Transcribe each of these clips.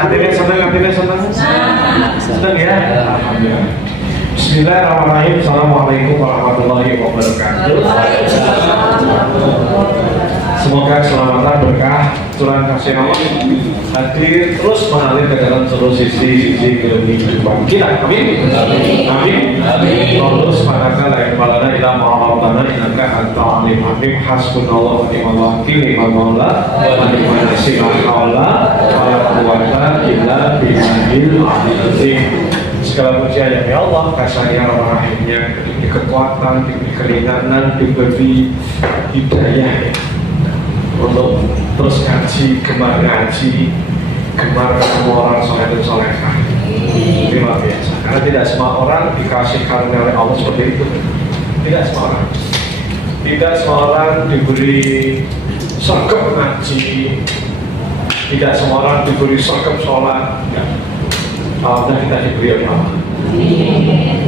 hatinya senang ya. Alhamdulillah. Bismillahirrahmanirrahim. Assalamualaikum warahmatullahi wabarakatuh. Semoga keselamatan berkah Tuhan kasih Allah hadir terus mengalir ke dalam seluruh sisi kehidupan kita. Amin. Amin. Terus maka la ilaha illa Allah innaka antal alim hakim hasbunallahu wa ni'mal wakil ni'mal maula wa ni'mal nasir la haula wa la quwwata illa billahil azim. Segala pujian ya Allah, kasihnya rahimnya, diberi kekuatan, diberi keringanan, diberi hidayah untuk terus ngaji, gemar ketemu orang soleh dan solehah. Ini luar biasa. Karena tidak semua orang dikasih karunia oleh Allah seperti itu. Tidak semua orang. Tidak semua orang diberi sergap ngaji. Tidak semua orang diberi sergap sholat. Dan kita diberi oleh Allah.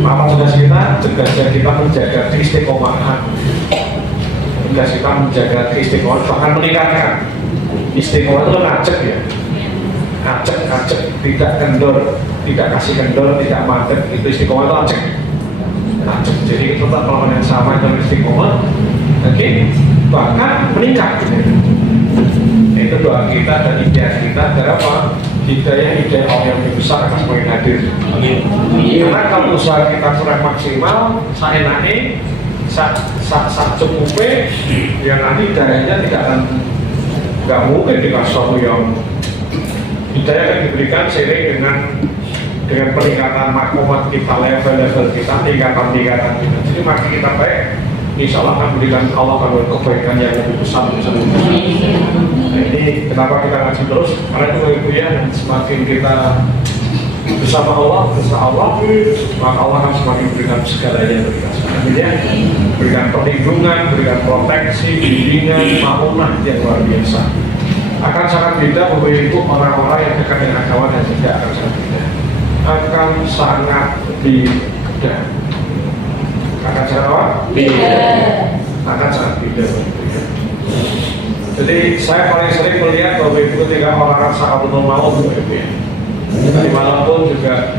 Apa tugas kita? Tugas kita menjaga keistiqomahan. Tugas kita menjaga keistiqomahan, bahkan meningkatkan. Istiqomah itu ngajak ya, ngajak, tidak kendor, tidak kasih kendor, tidak mandek. Itu istiqomah itu ngajak. Jadi kita kalau yang sama dengan istiqomah, oke, bahkan meningkat. Itu doa kita dan ijazah kita agar apa? Hidayah Allah yang lebih besar akan semakin hadir. Karena kalau usaha kita kurang maksimal, saya naik, saat cukupnya, yang nanti hidayahnya nggak mungkin dikasih sesuatu yang hidayah akan diberikan seiring dengan peningkatan makomat kita, level kita, tingkatan kita. Jadi makin kita baik, insya Allah akan berikan Allah akan kebaikan yang lebih besar. Nah, ini kenapa kita ngaji terus? Karena itu ibu ya, semakin kita bersama Allah, maka Allah akan semakin berikan segalanya bagi kita. Artinya berikan perlindungan, berikan proteksi, bimbingan, maunah yang luar biasa. Akan sangat beda Bapak Ibu orang-orang yang dekat dengan agama dan tidak akan sangat beda. Akan sangat beda. Akan sangat apa? Beda. Akan sangat beda. Jadi saya paling sering melihat Bapak Ibu ketika orang-orang sangat mau Bapak Ibu ya. Dari malam pun juga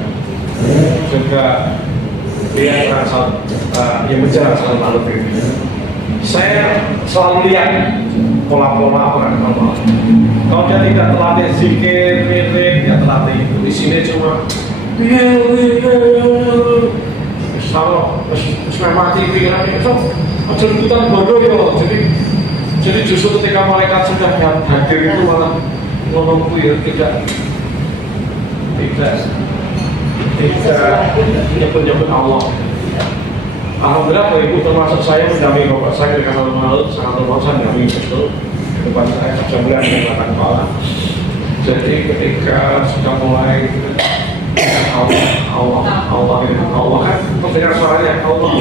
lihat rasa yang menjelang selalu malam ini. Saya selalu lihat pola-pola orang normal. Kalau dia tidak terlatih zikir, dia terlatih itu. Di sini cuma kalau mati pikirannya itu cerita bodoh ya. Jadi justru ketika malaikat sudah hadir itu malah ngomong ya tidak nyebut Allah. Alhamdulillah Bapak Ibu termasuk saya mendampingi Bapak saya ketika malam sangat terpaksa mendampingi betul depan saya sejak bulan yang akan kepala. Jadi ketika sudah mulai Allah kan mendengar suaranya Allah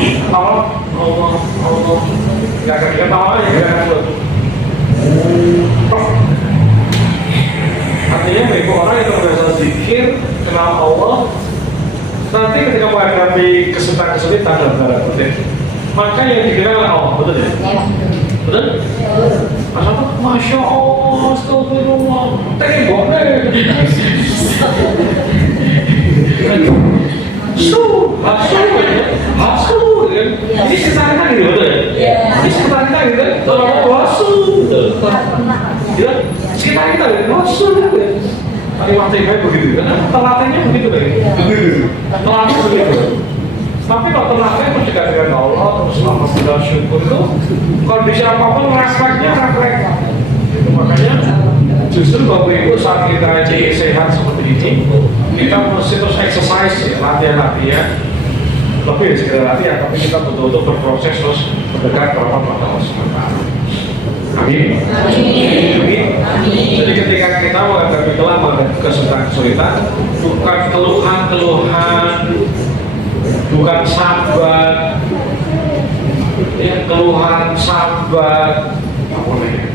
nggak akan diketawa aja artinya bagi orang yang terbiasa zikir kenal Allah nanti ketika menghadapi kesulitan dalam tanda kutip maka yang dikenal oleh Allah, betul ya? Betul? Masa itu, Masya Allah, astagfirullah tembok hasu ini sekitar kita gitu, betul ya? Ini sekitar kita gitu, kalau hasu sekitar kita gitu, hasu tapi waktu itu begitu, karena telatihnya begitu telatih begitu. Tapi kalau telatih pun juga dengan Allah, terus alhamdulillah syukur itu kondisi apapun refleksnya refleks. Itu makanya justru Bapak Ibu saat kita jadi sehat seperti ini, kita mesti terus exercise ya, latihan lebih dari sekedar latihan, tapi kita betul-betul berproses terus mendekat kepada Allah SWT. Amin. Jadi ketika kita menghadapi menghadapi kesulitan, bukan keluhan, bukan sabar, ya keluhan sabar, apa namanya?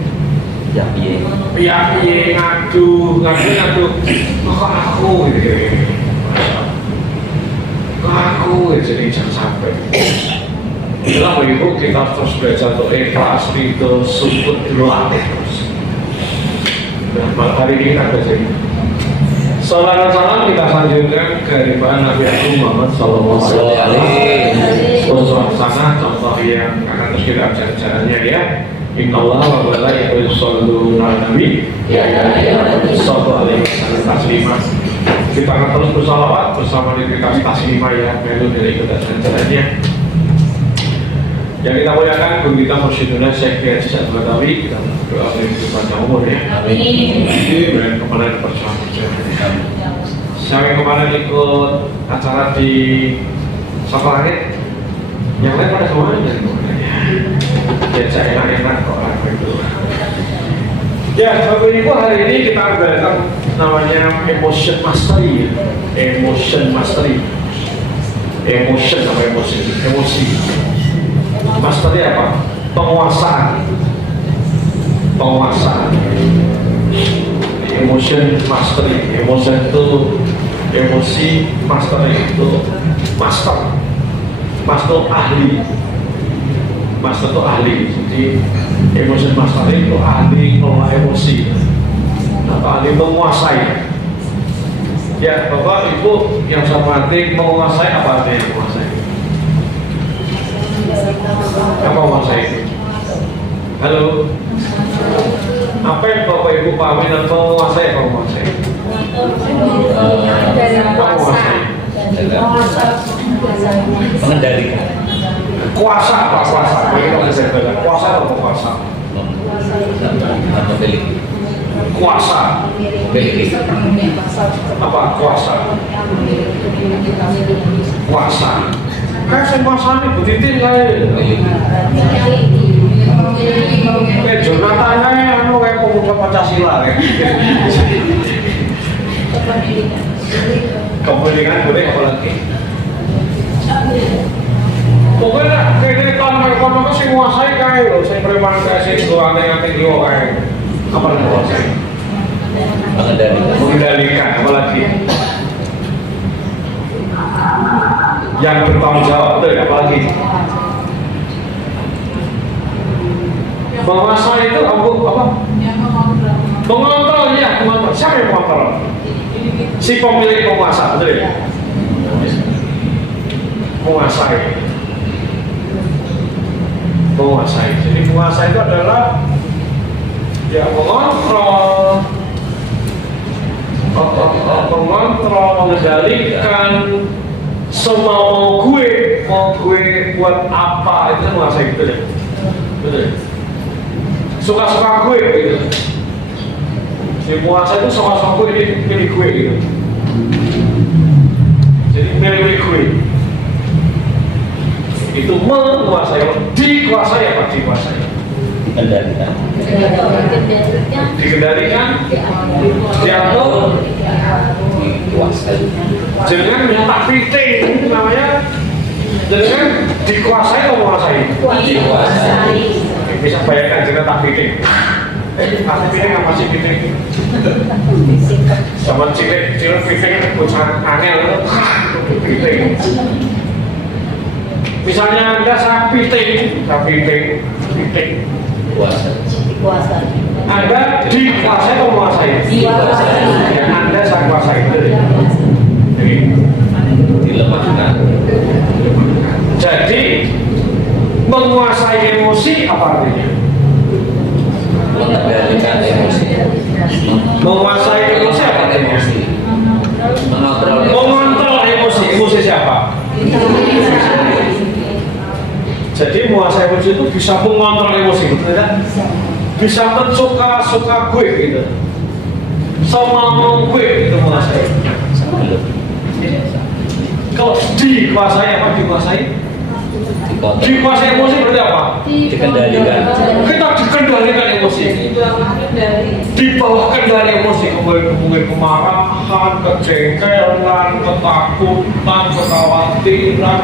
Ya, ngadu, kok aku gitu. Kok aku jadi jangan sampai. Itulah Bapak Ibu kita terus belajar untuk ikhlas, ridho, syukur, dilatih terus. Dan malam hari ini kita belajar Salam dan salam kita sanjungkan kehadiran Nabi Agung Muhammad Sallallahu Alaihi Wasallam. Sana contoh yang akan terus kita ajar-ajarannya ya. Innallaha wa malaikatahu yusholluna 'alan nabi ya sallallahu alaihi wasallam taslima. Kita akan terus bersalawat bersama dikasih taslima ya, melu dari ikut ajarannya. Yang kita muliakan guru kita Mursyiduna Syekh Haji Sa'ad Badawi, kita berdoa dari panjang umur ya. Amin. Dan kemarin perjuangan. Saya kemarin ikut acara di Sapa Langit. Yang lain pada kemana dari kemana ya? Diajak enak-enak kok aku itu. Ya, Bapak Ibu, hari ini kita belajar namanya emotion mastery. Emotion mastery. Emotion apa emosi? Emosi. Mastery apa? Penguasaan. Penguasaan. Emotion mastery. Emotion itu emosi, mastery itu master. Master ahli. Master itu ahli. Jadi emotion mastery itu ahli mengelola emosi atau ahli menguasai. Ya, Bapak Ibu yang saya hormati, menguasai apa artinya menguasai? Apa menguasai? Halo? Apa yang Bapak Ibu pahami dan menguasai apa menguasai? Mengendalikan. Kuasa apa kuasa? Kuasa atau kuasa? Memiliki. Kuasa. Memiliki. Apa kuasa? Kuasa. Kayak saya kuasa ini butitin kayak. Kayak Jonathan kayak anu kayak pemuda Pancasila kayak. Kepentingan boleh apa lagi? Pokoknya kayak tahun sih menguasai kayak loh, saya implementasi itu aneh-aneh yo kayak apa yang menguasai? Mengendalikan, apalagi yang bertanggung jawab itu apalagi menguasai itu apa? Mengontrol ya, mengontrol. Siapa yang mengontrol? Si pemilik penguasa, betul ya? Menguasai. Menguasai. Jadi penguasa itu adalah ya mengontrol, mengendalikan semau gue, mau gue buat apa itu menguasai, betul ya? Betul ya? Suka-suka gue gitu. Si penguasa itu suka-suka gue, ini milik gue gitu. Jadi milik gue. Itu menguasai, dikuasai apa dikuasai? Dikendalikan. Dikendalikan, diatur, Dikuasai. jangan minta fitting namanya, jangan dikuasai atau menguasai? Dikuasai. Bisa bayangkan jangan tak fitting. Pasti fitting apa sih fitting? Zaman cilik fitting itu bocah angel, fitting. Misalnya Anda saya fitting. Dikuasai. Anda dikuasai atau menguasai? Dikuasai. Yang Anda saya kuasai, betul ya? Jadi Dilemahkan. Jadi menguasai emosi apa artinya? Mengendalikan emosi. Menguasai emosi apa artinya? Emosi. Mengontrol. Mengontrol emosi. Emosi siapa? Jadi menguasai emosi itu bisa mengontrol emosi, betul kan? Bisa mensuka-suka gue gitu. Semau gue itu menguasai. Kalau dikuasai apa dikuasai? Dikuasai emosi berarti apa? Dikendalikan. Kita dikendalikan emosi. Di bawah kendali emosi, kemudian kemarahan, kejengkelan, ketakutan, kekhawatiran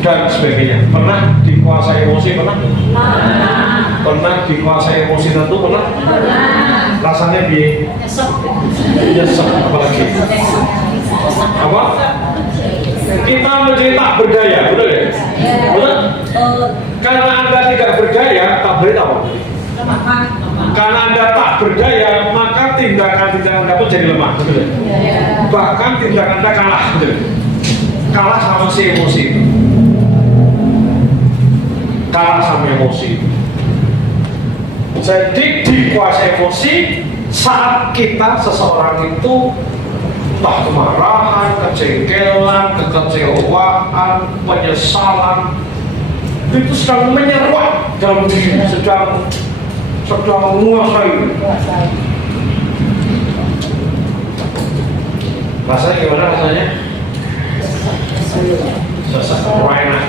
dan sebagainya. Pernah dikuasai emosi? Pernah? Pernah dikuasai emosi tentu? Pernah? Rasanya nyesek apalagi? Apa? Kita menjadi tak berdaya, betul ya? Betul? Karena Anda tidak berdaya, tak berdaya apa? Karena Anda tak berdaya, maka tindakan kamu jadi lemah, betul ya? Bahkan tindakan Anda kalah, betul ya? Kalah sama si emosi itu. Kalah sama emosi itu. Jadi dikuasai emosi saat kita seseorang itu entah kemarahan, kejengkelan, kekecewaan, penyesalan itu sedang menyeruak dalam diri, sedang menguasai. Rasanya gimana rasanya? Sesak, kurang enak.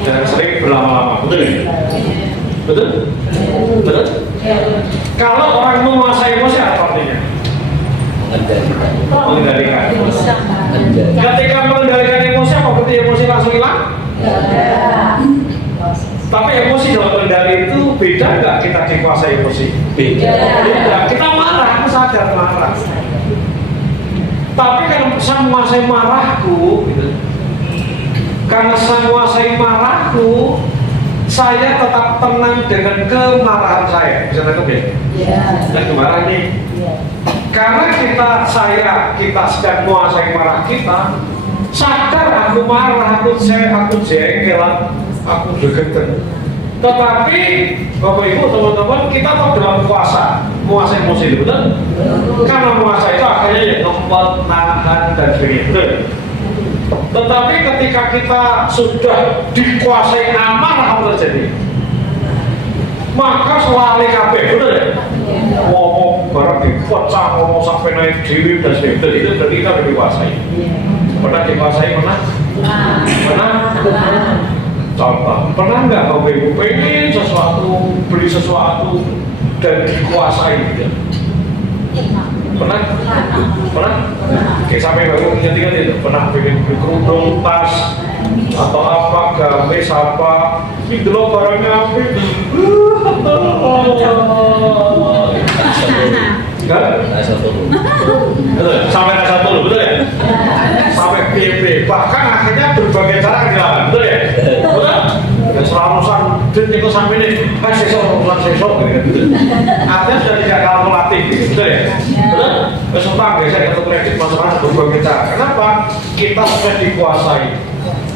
Jangan sering berlama-lama, betul ya? Betul? Betul? Kalau orang menguasai emosi apa artinya? Mengendalikan. Ketika mengendalikan emosi, apa berarti emosi langsung hilang? Tapi emosi dalam kendali itu beda nggak kita dikuasai emosi? Beda. Kita marah, aku sadar marah. Tapi kalau saya menguasai marahku, gitu, karena saya menguasai marahku, saya tetap tenang dengan kemarahan saya. Bisa nangkep ya? Dan kemarahan ini. Karena kita sedang menguasai marah kita, sadar aku marah, aku jengkel, aku degeten. Tetapi Bapak Ibu teman-teman, kita tetap dalam kuasa menguasai emosi itu, betul? Karena menguasai itu akhirnya ya ngempet, nahan dan sebagainya, betul? Tetapi ketika kita sudah dikuasai amarah, apa terjadi? Maka selalu kabeh, betul ya? Ngomong barang dipecah, ngomong sampai naik dewi dan sebagainya, itu berarti kita sudah dikuasai. Pernah dikuasai mana? Mana? Contoh, pernah nggak Bapak Ibu pengen sesuatu, beli sesuatu dan dikuasai gitu? Pernah? Pernah? Oke, sampai Bapak Ibu ingat itu, pernah pengen beli kerudung, tas, atau apa, gamis apa, ini dulu barangnya apa? Enggak? Betul, sampai rasa dulu, betul ya? Sampai PP, bahkan akhirnya berbagai cara dilakukan, betul ya? Betul? Dan serarusan, dan itu sampai ini, sesok, gitu. Artinya sudah tidak kalkulatif, gitu, betul ya? Betul? Kesulitan biasa kartu kredit masyarakat berbagai cara. Kenapa? Kita sudah dikuasai.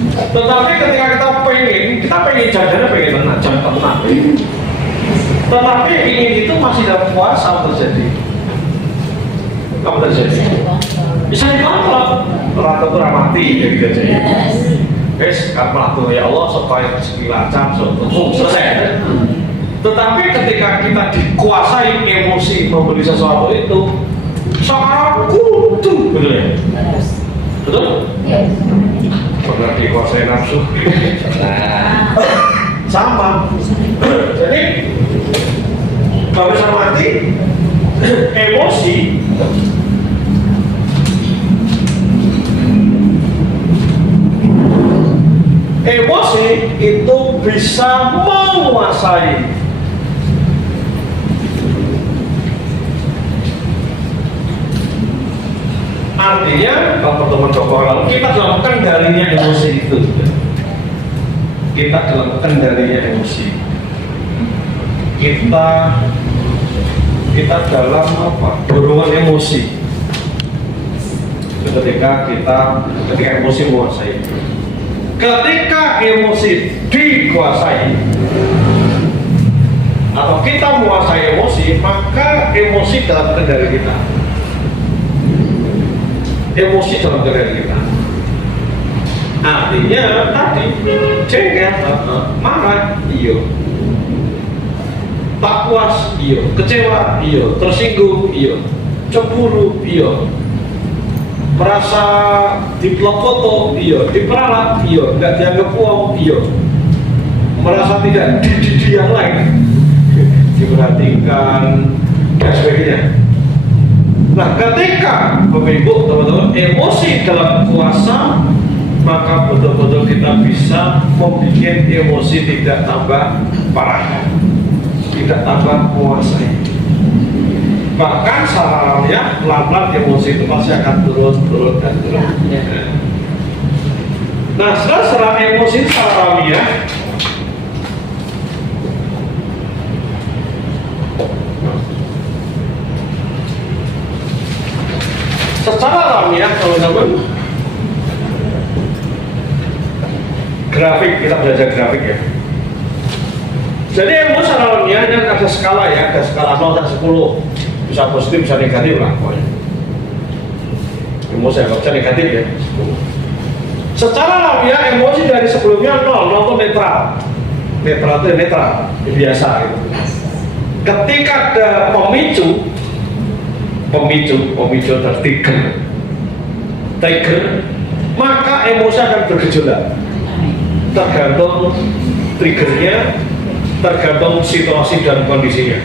Tetapi ketika kita pengen jajannya pengen tenang, jam tenang. Tetapi ingin itu masih dalam kuasa terjadi. Apa terjadi? Bisa dikontrol. Ratu itu ramati, gitu aja. Guys, karena ya Allah supaya rezeki lancar, selesai. Tetapi ketika kita dikuasai emosi membeli sesuatu itu, sekarang kudu, betul ya? Betul? Pernah dikuasai nafsu. Sama. Jadi kalau bisa mati, emosi itu bisa menguasai. Artinya, kalau teman-teman lalu kita dalam kendalinya emosi itu. Kita dalam kendalinya emosi. Kita dalam apa? Dorongan emosi. Ketika emosi menguasai. Ketika emosi dikuasai atau kita menguasai emosi, maka emosi dalam kendali kita. Emosi dalam kendali kita. Artinya tadi jengkel, marah, iya. Tak puas, iya. Kecewa, iya. Tersinggung, iya. Cemburu, iya. Merasa diplokoto, iya. Diperalat, iya. Nggak dianggap uang, iya. Merasa tidak di yang lain, diperhatikan dan sebagainya. Nah, ketika Bapak Ibu teman-teman emosi dalam kuasa, maka betul-betul kita bisa membuat emosi tidak tambah parah, tidak tambah menguasai. Bahkan secara alamiah pelan-pelan emosi itu pasti akan turun. Nah, setelah emosi secara alamiah, secara alamiah teman-teman, grafik, kita belajar grafik ya. Jadi emosi alamiahnya ada skala ya, ada skala 0 sampai 10, bisa positif bisa negatif lah pokoknya. Emosi nggak bisa negatif ya. Secara alamiah emosi dari sebelumnya 0 itu netral. Netral itu netral, biasa gitu. Ketika ada pemicu trigger, maka emosi akan bergejolak. Tergantung triggernya, tergantung situasi dan kondisinya.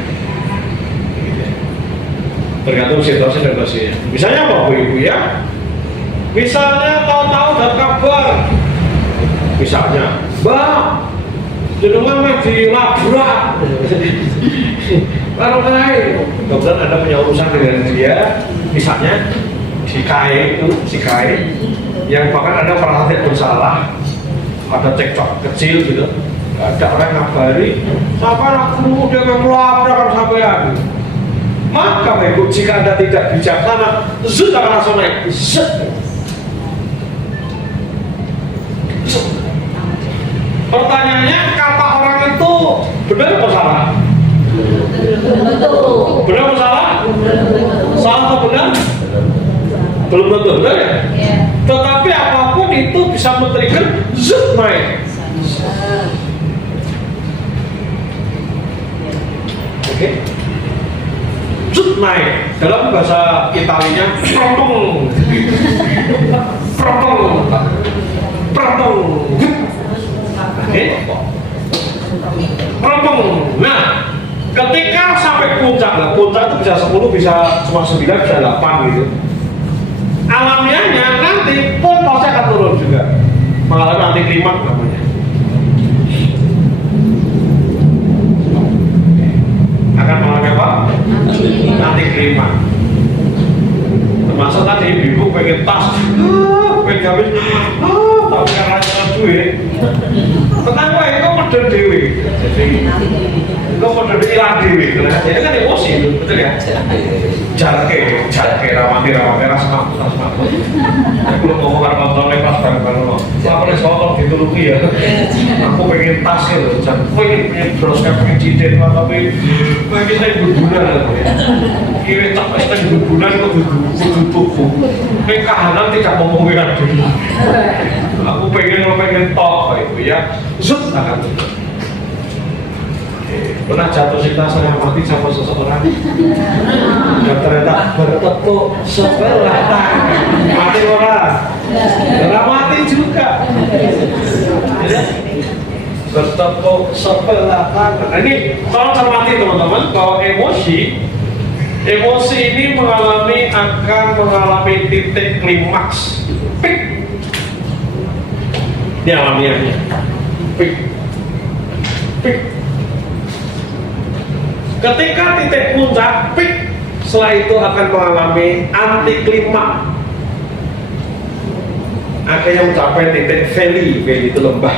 Tergantung situasi dan kondisinya. Misalnya apa Bu Ibu ya? Misalnya tahu-tahu dan kabar, misalnya, Mbak, jenengan mah dilabrak, baru lain. Kemudian ada punya urusan dengan dia, misalnya si KAI, yang bahkan ada perhatian bersalah, ada cekcok kecil gitu, ada orang ngabari, siapa aku udah melabrak sampean. Maka Ibu, jika Anda tidak bijaksana, zut akan langsung naik, zut. Pertanyaannya, kata orang itu benar atau salah? Benar atau salah? Salah atau benar? Belum tentu, benar ya? Tetapi apapun itu bisa men-trigger zut naik. Oke? Zut naik. Dalam bahasa Italinya, protong. Nah, ketika sampai puncak itu bisa 10, bisa cuma 9, bisa 8 gitu. Alamiahnya nanti pun pasti akan turun juga, mengalami anti klimaks namanya. Akan mengalami apa? Anti klimaks. Termasuk tadi ibu pengen tas, pengen habis, tapi karena duit. Tenang wae, kok medhot dhewe. Kok medhot ilang dhewe. Jadi kan emosi itu, betul ya? Jarke ramati rasma. Aku lu ngomong karo kontone pas bareng-bareng. Apa nek soal dituluki ya. Aku pengen tas gitu, pengen brosnya pengen cincin tapi pengen saya gugunan ya. Kira tak pasti gugunan kok tutup. Nek kahanan tidak ngomong dengan dulu. Aku pengen tok itu ya, zut akan tutup. Pernah jatuh cinta saya mati sama seseorang dan ternyata bertepuk sebelah tangan, mati orang, mati juga. Bertepuk sebelah tangan. Nah, ini tolong cermati teman-teman bahwa emosi ini akan mengalami titik klimaks, peak. Ini alamiahnya, peak. Ketika titik puncak, peak, setelah itu akan mengalami anti klimaks. Akhirnya mencapai titik valley itu lembah.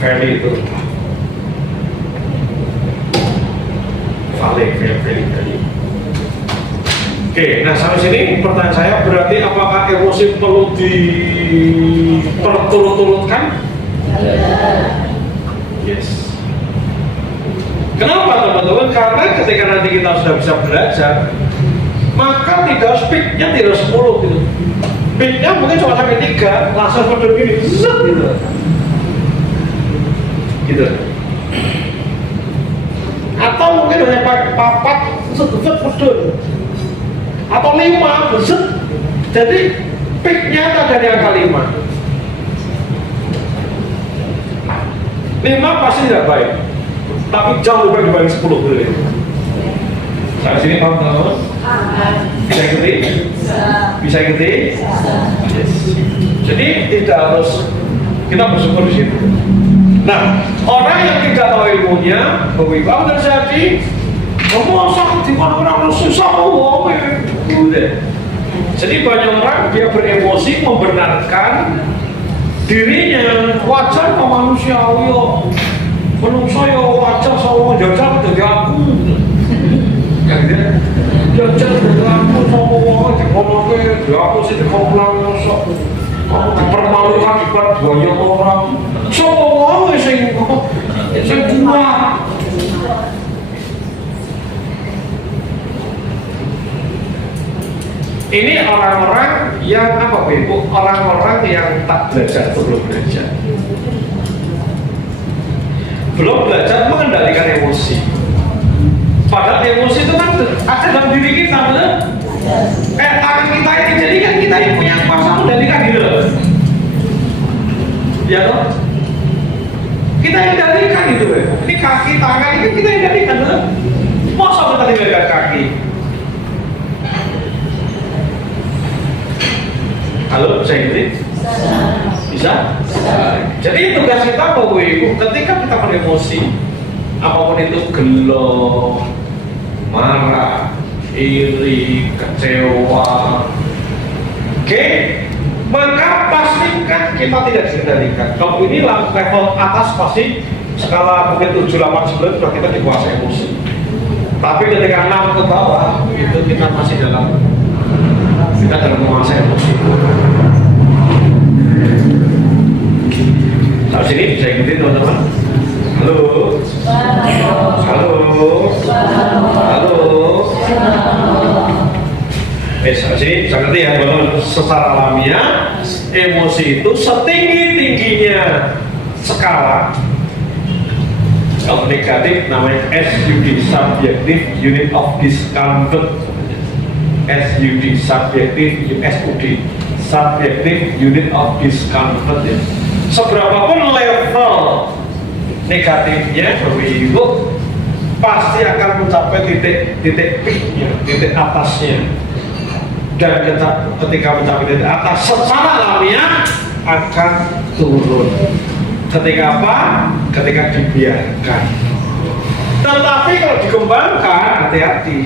Valley itu lembah. Valley. Oke, nah sampai sini pertanyaan saya berarti apakah emosi perlu diperturut-turutkan? Yes. Kenapa teman-teman? Karena ketika nanti kita sudah bisa belajar, maka tidak harus peak-nya tidak 10 gitu. Peak-nya mungkin cuma sampai 3, langsung pedul gini, zut gitu. Gitu. Atau mungkin hanya pakai papat, zut pedul. Atau 5, zut. Jadi peak-nya ada di angka 5. 5 pasti tidak baik, tapi jauh lebih baik dibanding 10 dulu. Sampai sini paham teman-teman? Bisa ikuti? Bisa ikuti? Yes. Jadi tidak harus, kita bersyukur di situ. Nah, orang yang tidak tahu ilmunya, apa terjadi? Kamu sakit di mana-mana susah, udah. Jadi banyak orang dia beremosi membenarkan dirinya wajar kok manusiawi yo, menungso yo wajar sama jajal jadi aku. Yang Ini orang-orang yang apa Bu? Ibu? Orang-orang yang tak belajar, belum belajar. Belum belajar mengendalikan emosi. Padahal emosi itu kan ada dalam diri kita, betul? Tangan kita ini, jadi kan kita yang punya kuasa mengendalikan gitu loh. Ya toh? Kita yang kendalikan itu, ini kaki, tangan ini kita yang kendalikan, betul? Masa kita tinggalkan kaki? Halo, bisa ikuti? Bisa? Jadi tugas kita Bapak Ibu, ketika kita beremosi, apapun itu gelo, marah, iri, kecewa, oke? Maka pastikan kita tidak dikendalikan. Kalau ini level atas pasti skala mungkin 7, 8, 9 sudah kita dikuasai emosi. Tapi ketika 6 ke bawah, itu kita masih dalam menguasai emosi. Nah, sini bisa ikuti teman-teman. Halo. Halo. Halo. Sini bisa ngerti ya, teman-teman. Secara alamiah, emosi itu setinggi-tingginya skala. Kalau negatif namanya SUD, subjective unit of discomfort. SUD, subjective SUD, subjective unit of discomfort. Ya. Seberapapun level negatifnya, Bapak Ibu, pasti akan mencapai titik peak-nya, titik atasnya. Dan ketika mencapai titik atas, secara alamiah akan turun. Ketika apa? Ketika dibiarkan. Tetapi kalau dikembangkan, hati-hati.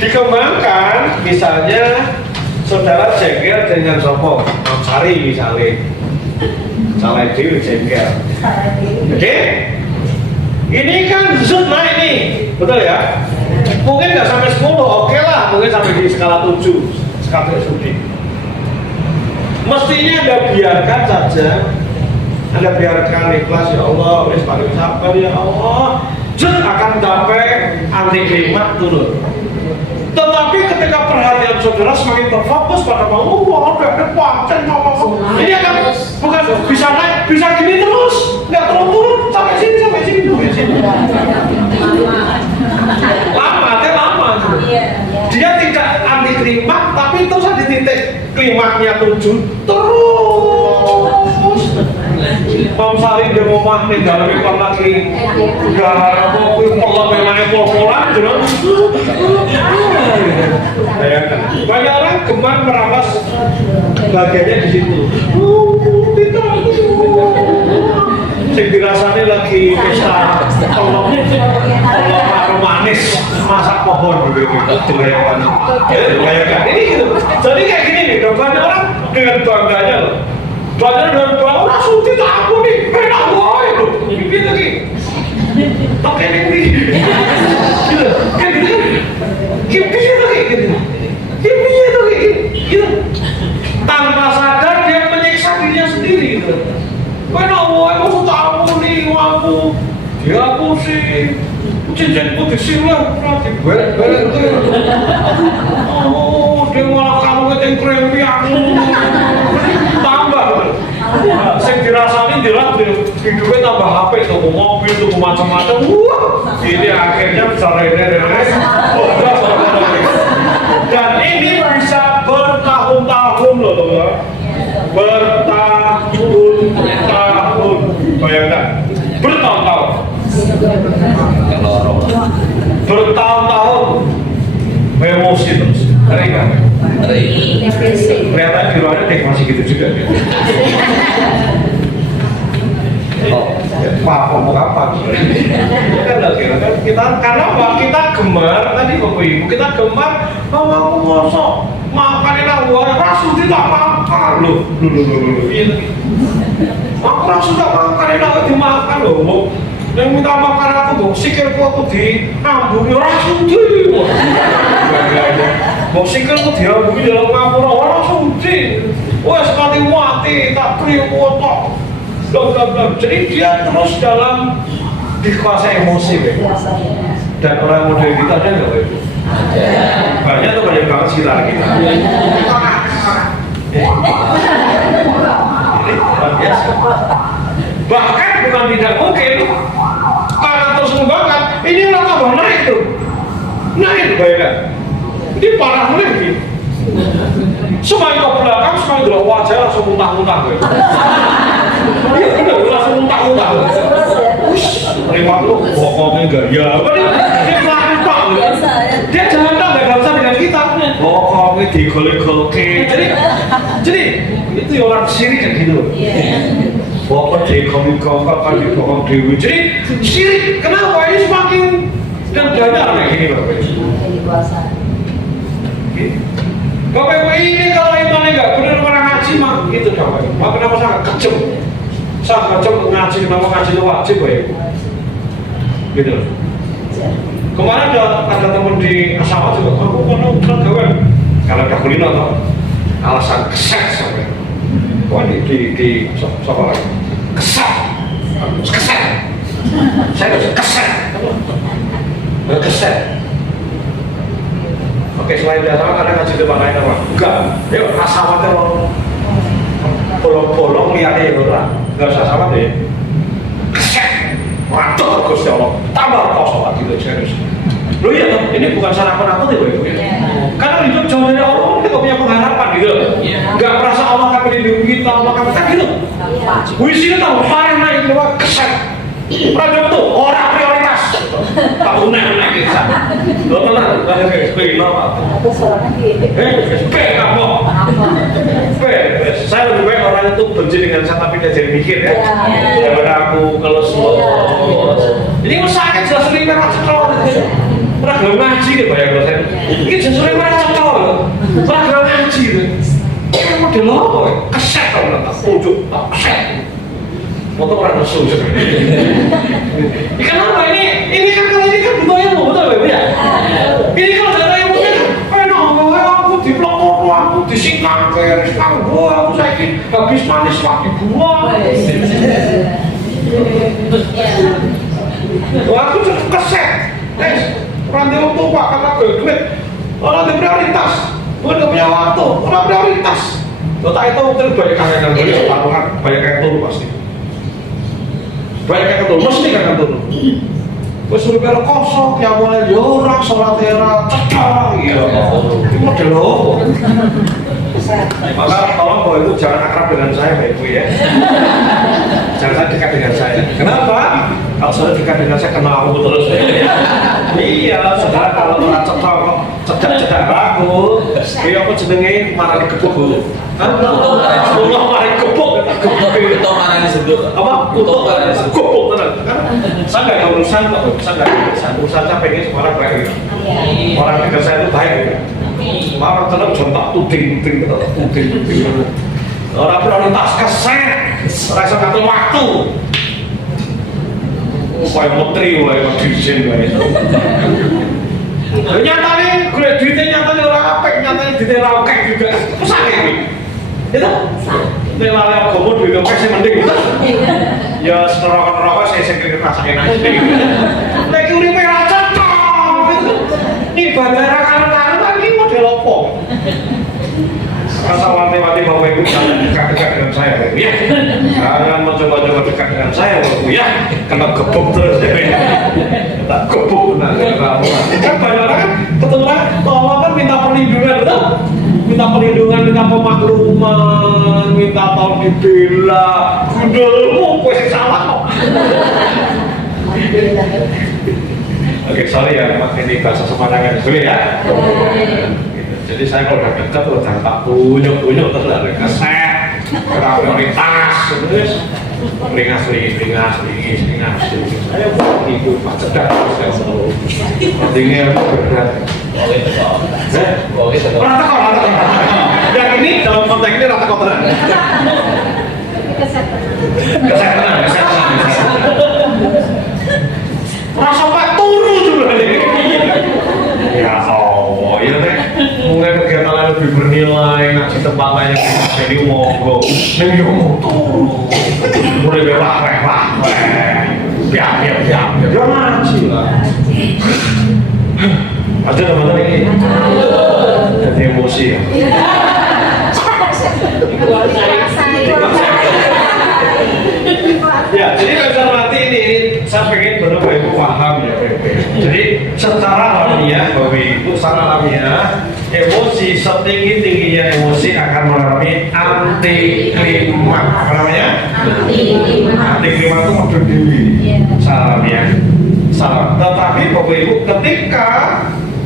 Dikembangkan, misalnya saudara jengkel dengan sopo, cari misalnya, salah dewi jengkel. Oke? Ini kan zoom naik nih, betul ya? Mungkin nggak sampai 10, oke lah, mungkin sampai di skala 7, skala studi. Mestinya Anda biarkan saja, Anda biarkan ikhlas, ya Allah, wis paling sabar ya Allah. Zoom akan sampai anti klimaks turun. Tetapi ketika perhatian saudara semakin terfokus pada mau, ada pancen ngomong, ini akan bukan bisa naik, bisa gini terus, nggak turun sampai sini, sampai sini. Lama. Dia tidak anti klimaks, tapi terus di titik klimaksnya 7 terus. Mau saling di rumah nih dalam ikon lagi, udah mau pola memangnya pola terus. Banyak orang gemar merampas bagiannya di situ. Saya dirasanya lagi pesta tolong manis masak pohon begitu. Bayangkan ini gitu. Jadi kayak gini nih, banyak orang dengan bangganya loh. Banyak dengan bangga, langsung tidak aku nih, enak boy loh. Gitu nih. Oke nih. Gitu. Kayak gitu. Gitu. Tanpa sadar dia menyiksa dirinya sendiri gitu. Kenapa aku tahu nih aku dia aku sih cincinku di sini lah berarti balik dia malah kamu ngeting kremi aku tambah saya dirasain jelas hidupnya tambah HP tuh mobil tuh macam-macam ini akhirnya besar ini dan ini bisa bertahun-tahun loh teman-teman, bertahun-tahun, bayangkan bertahun-tahun, bertahun-tahun emosi terus, ngeri kan? Kelihatan di luarnya masih gitu juga. Pak, ngomong apa? Kita karena apa? Kita gemar tadi Bapak Ibu, kita gemar kalau aku mosok makan aku rasul tidak makan loh. Aku rasul tidak makan aku dimakan loh. Yang minta makan aku sikilku aku diambungi rasul di. Sikilku diambungi dalam ngapura rasul di. Wah sekali mati tak kriuk otak. Jadi dia terus dalam dikuasai emosi, Pak. Dan orang model kita ada nggak, Pak? Banyak tuh, banyak banget sekitar kita. Luar biasa. Bahkan bukan tidak mungkin karena terus mengembangkan, ini orang tambah naik tuh, naik bayangkan. Ini parah lagi. Semakin ke belakang, semakin dulu wajah langsung muntah-muntah. Iya, udah langsung muntah-muntah. Terima lu, pokoknya enggak ya. Dia pelan-pelan. Dia jangan nggak usah dengan kita. Pokoknya digolek-golek. Jadi itu ya orang sirik kan gitu. Pokoknya digolek-golek kan dibokong dewi. Jadi sirik. Kenapa ini semakin dan banyak kayak gini, Bapak? Bapak ini kalau imannya nggak benar orang ngaji mah itu Bapak. Maka kenapa sangat kecem? Sangat kecem ngaji, kenapa ngaji itu wajib, Bapak? Gitu. Kemarin ada teman di asrama juga, aku mau gawe. Kalau udah kulino atau alasan keset sampai. Wah di siapa lagi? Keset. Saya harus keset. Keset. Oke, selain dasar kadang ngaji depan lain apa? Enggak. Yuk, asamatnya mau bolong-bolong lihatnya ya orang. Enggak usah sama deh. Keset. Waduh, Gusti Allah. Tambah kosong gitu serius. Loh iya, ini bukan salah penakut ya, Ibu. Karena hidup jauh dari Allah, kita nggak punya pengharapan gitu. Nggak merasa Allah akan melindungi kita, Allah akan kita gitu. Wisi itu tahu, parah naik lewat keset. Prajurit itu orang prioritas. Tak naik kita. Lo tenang, nggak ada kayak apa? Kamu. Saya lebih baik orang itu benci dengan saya tapi dia jadi mikir ya. Daripada aku kalau slow. Ini mau sakit sudah sering merah ceklok. Pernah gelap ngaji gitu ya kalau saya. Ini sering merah ceklok. Pernah gelap ngaji gitu. Ini model apa? Keset kalau nggak pujuk, keset. Motor orang nesu. Kenapa ini kan kalau ini kan butuh ilmu betul ya? Ini kalau ada ilmu kan, aku dipelopor, aku disingkang ke resang gua, aku sakit habis manis waktu gua. Wah, aku cukup keset. Orang dia waktu pak, karena aku duit. Orang dia prioritas, bukan punya waktu, orang prioritas. Letak itu mungkin banyak kangen dari separuhan, banyak yang turun pasti. Banyak yang turun, mesti kangen turun. Terus suruh kira kosong, yang mulai jorak, sholat era, cekak, iya. Itu model apa? Maka tolong bahwa itu jangan akrab dengan saya, Pak Ibu ya. Jangan dekat dengan saya. Kenapa? Kalau sudah dekat dengan saya, kenal aku terus. Iya, saudara kalau orang cedak aku, iya aku jenenge marah dikepuk. Hah? Allah marah dikepuk. Kutuk marah disebut. Apa? Kutuk marah dikepuk. Saya nggak ada urusan kok, saya nggak ada urusan. Urusan saya pengen semuanya baik. Orang dekat saya itu baik. Marah terus jontak tuding. Orang prioritas keset, rasa ngatur waktu. Kayak menteri, kayak dirjen, kayak nyatanya, gue duitnya nyatanya orang apek, nyatanya duitnya raukek juga. Susah ini. Itu? Ini lalai agama duit raukek sih mending gitu. Ya setelah saya kira rasain aja. Lagi uripnya raja toh. Ini bandara kanan-kanan ini model apa? Rasa wanti-wanti Bapak Ibu jangan dekat-dekat dengan saya, ya. Jangan mencoba-coba dekat dengan saya, Bapak ya. Kena gebuk terus, tak gebuk benar. Kan banyak orang kan ketemu orang, Allah kan minta perlindungan, betul? Minta perlindungan, minta pemakluman, minta tolong dibela. Gundulmu, gue sih salah kok. Oke, sorry ya, memang ini bahasa Semarang dulu ya. Jadi saya kalau udah dekat tuh jangan tak punyuk terus ada keset, prioritas, terus ringas. Saya buat hidup pak cerdas saya selalu. Pentingnya aku berat. Rata kok. Yang ini dalam konteks ini rata kok tenang. Keset tenang. Rasa pak turu juga nih. Ya Allah, ya teh. Mulai kegiatan lain lebih bernilai, ngaji tempat lain jadi monggo. Yang yo turu. Mulai berlah. Ya ngaji lah. Ada teman-teman ini. Jadi emosi ya. Ya, jadi konservasi ini saya pengen benar-benar Ibu paham ya, Jadi secara alamiah, Bapak Ibu, secara alamiah, emosi setinggi-tingginya emosi akan mengalami anti klimaks. Apa namanya? Anti klimaks itu maksud diri. Secara alamiah. Salah. Tetapi Bapak Ibu, ketika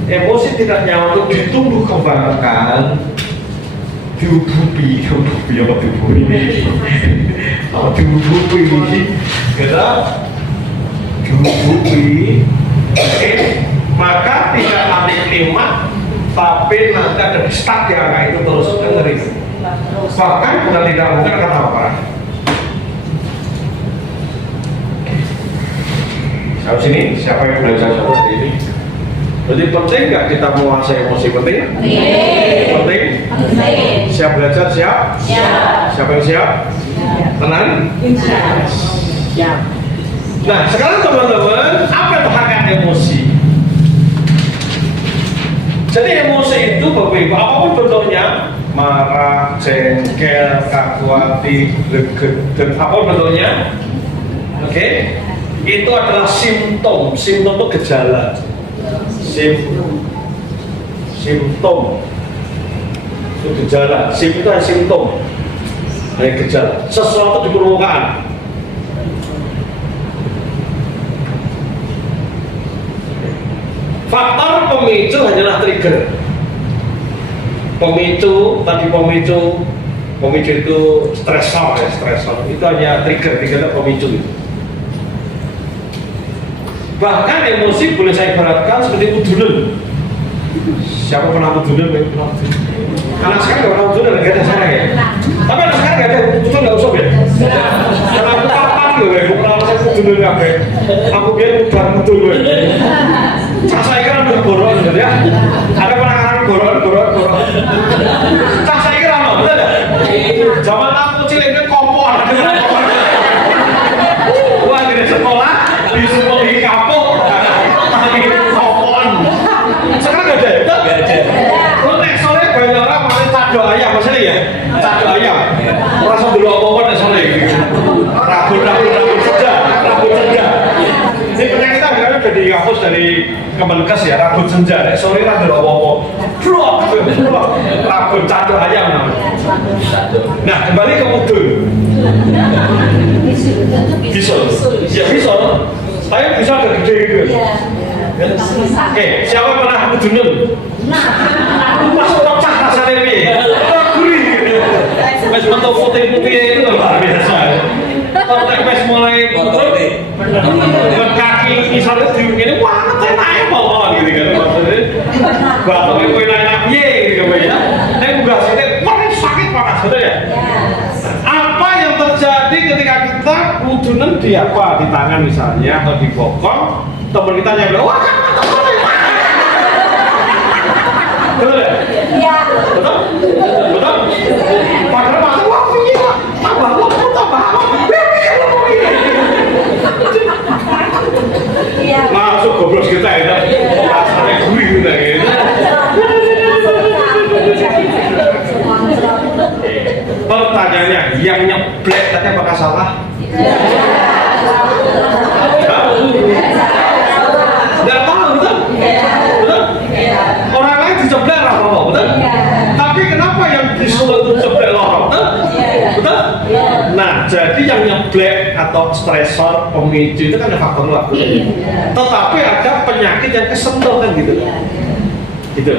emosi tidak nyaman untuk ditumbuh kembangkan, diubupi kita diubupi, maka tidak anti klimaks, tapi nanti ada stuck di angka itu terus dengerin. Bahkan bukan tidak mungkin kata apa? Habis sini siapa yang belajar seperti ini? Berarti penting nggak kita menguasai emosi? Penting? Penting? Siap belajar? Siap? Siapa yang siap? Tenang? Siap. Nah sekarang teman-teman, apa itu hakikat emosi? Jadi emosi itu Bapak Ibu, apapun bentuknya, marah, jengkel, kaku hati, greget, dan apapun bentuknya, oke? Itu adalah simptom itu gejala. Simptom itu gejala, itu simptom, gejala, sesuatu di permukaan. Faktor pemicu hanyalah trigger. Pemicu itu stresor ya, itu hanya trigger pemicu itu. Bahkan emosi boleh saya ibaratkan seperti udunan. Siapa pernah udunan? Anak sekarang nggak pernah udunan, nggak ada sekarang ya. Tapi anak sekarang nggak ada udunan, nggak usah ya. Karena aku kapan gue, aku pernah saya udunan nggak. Aku biar udah udunan gue. Saya kira udah boron gitu ya. Ada penanganan boron. Saya kira no, betul ya. Zaman aku kecil itu kompor. Wah di sekolah di kapok, kompon. Sekarang nggak ada. Lo nek sore banyak orang main cado ayam, maksudnya ya. Cado ayam. Rasa dulu apa-apa nek sore. Rabun saja. Ini penyakit kita bilangnya udah dihapus dari Kemenkes ya, rambut senja, sore rambut apa-apa, rambut cado ayam namanya. Nah kembali ke udun. Bisul, ya bisul, tapi bisa ada gede gitu. Oke, siapa pernah udunan? Masuk pecah rasanya nih, gurih gitu. Mas bentuk putih-putih itu luar biasa. Pas mulai dengan kaki misalnya diung ini, wah enak ya bawah gitu kan maksudnya. Batuk itu enak ye gitu kan ya. Tapi juga sini sakit panas gitu ya. Apa yang terjadi ketika kita udunan di apa di tangan misalnya atau di bokong, teman kita nyampe, wah betul ya? Iya. Betul? Padahal masuk wah iya, tambah masuk goblok kita ya, rasanya gurih kita gitu. Pertanyaannya, yang nyeblek tadi apakah salah? Nggak tahu, betul? Orang lain diceblek apa-apa, betul? Tapi kenapa yang disuruh itu ceblek lorong, betul? Betul? Nah, jadi yang nyeblek atau stresor, pemicu itu kan ada faktor luar. Tetapi ada penyakit yang kesentuh kan gitu. Gitu.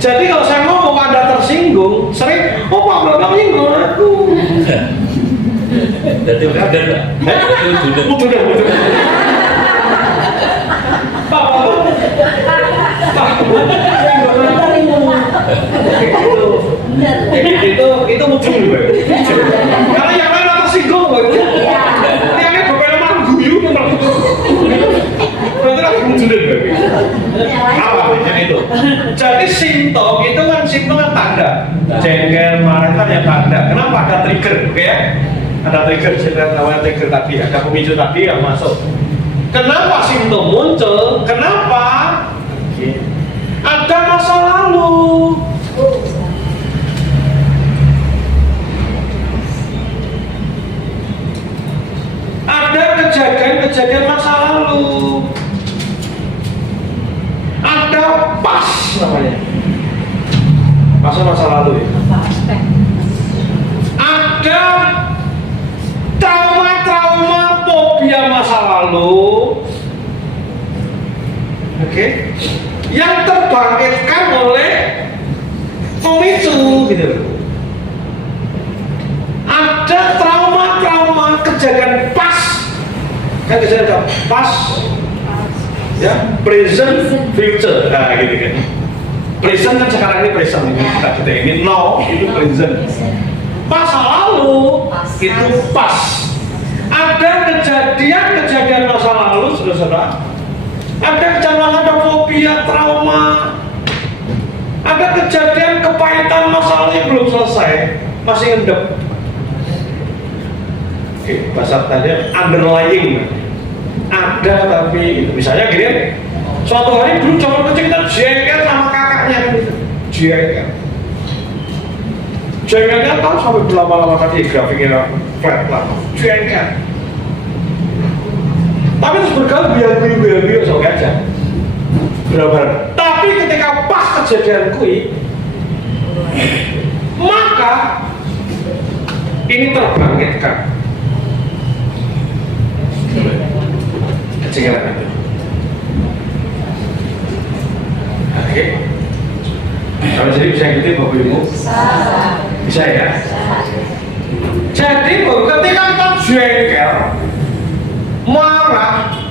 Jadi kalau saya ngomong Anda tersinggung, sering, oh Pak Bapak menyinggung aku. Jadi udah itu muncul gue. Karena yang lain tersinggung gue. Yang lain beberapa orang guyu berarti lagi muncul gue. Apa yang itu? Jadi simptom itu kan tanda. Jengkel, marah kan yang tanda. Kenapa ada trigger, oke ya? Ada trigger, namanya trigger tadi, ada pemicu tadi yang masuk. masa lalu ya. Apa aspek? Ada trauma-trauma fobia masa lalu, oke, yang terbangkitkan oleh pemicu gitu. Ada trauma-trauma kejadian pas, kan kejadian pas, ya, present, future, nah gitu kan. Present kan sekarang ini present ini kita ingin now itu present. Masa lalu itu pas. Ada kejadian masa lalu, saudara. Ada kejadian, ada fobia, trauma. Ada kejadian kepahitan masa lalu yang belum selesai, masih ngendep. Oke, bahasa tadi underlying. Ada tapi itu misalnya gini, suatu hari dulu zaman kecil kita jengkel sama kakaknya gitu, jengkelnya tahu sampai berlama-lama tadi grafiknya flat lah, jengkel. Tapi terus bergaul biar sok aja, berapa? Tapi ketika pas kejadian kui, maka ini terbangkitkan kejengkelan itu. Oke, kalau jadi bisa ikuti Bapak Ibu? Bisa ya? Jadi ketika kita jengkel, marah,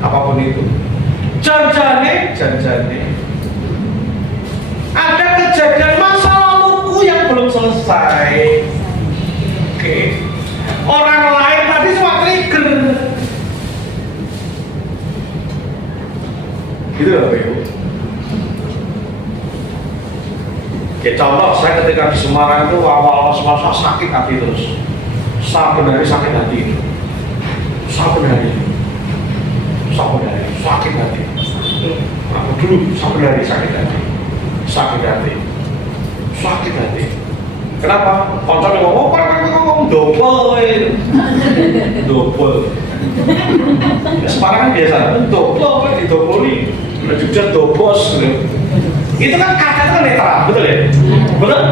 apapun itu, janjane, ada kejadian masa laluku yang belum selesai. Oke, orang lain tadi cuma trigger, gitu loh Bapak Ibu. Ya contoh, saya ketika di Semarang itu awal semasa sakit hati terus, saben hari sakit hati itu, saben hari sakit hati. Aku dulu saben hari sakit hati. Kenapa? Konco ngomong, ngomong double. Semarang kan biasa, double, didoboli, juga dobos. Itu kan kata itu kan netral, betul ya? Betul?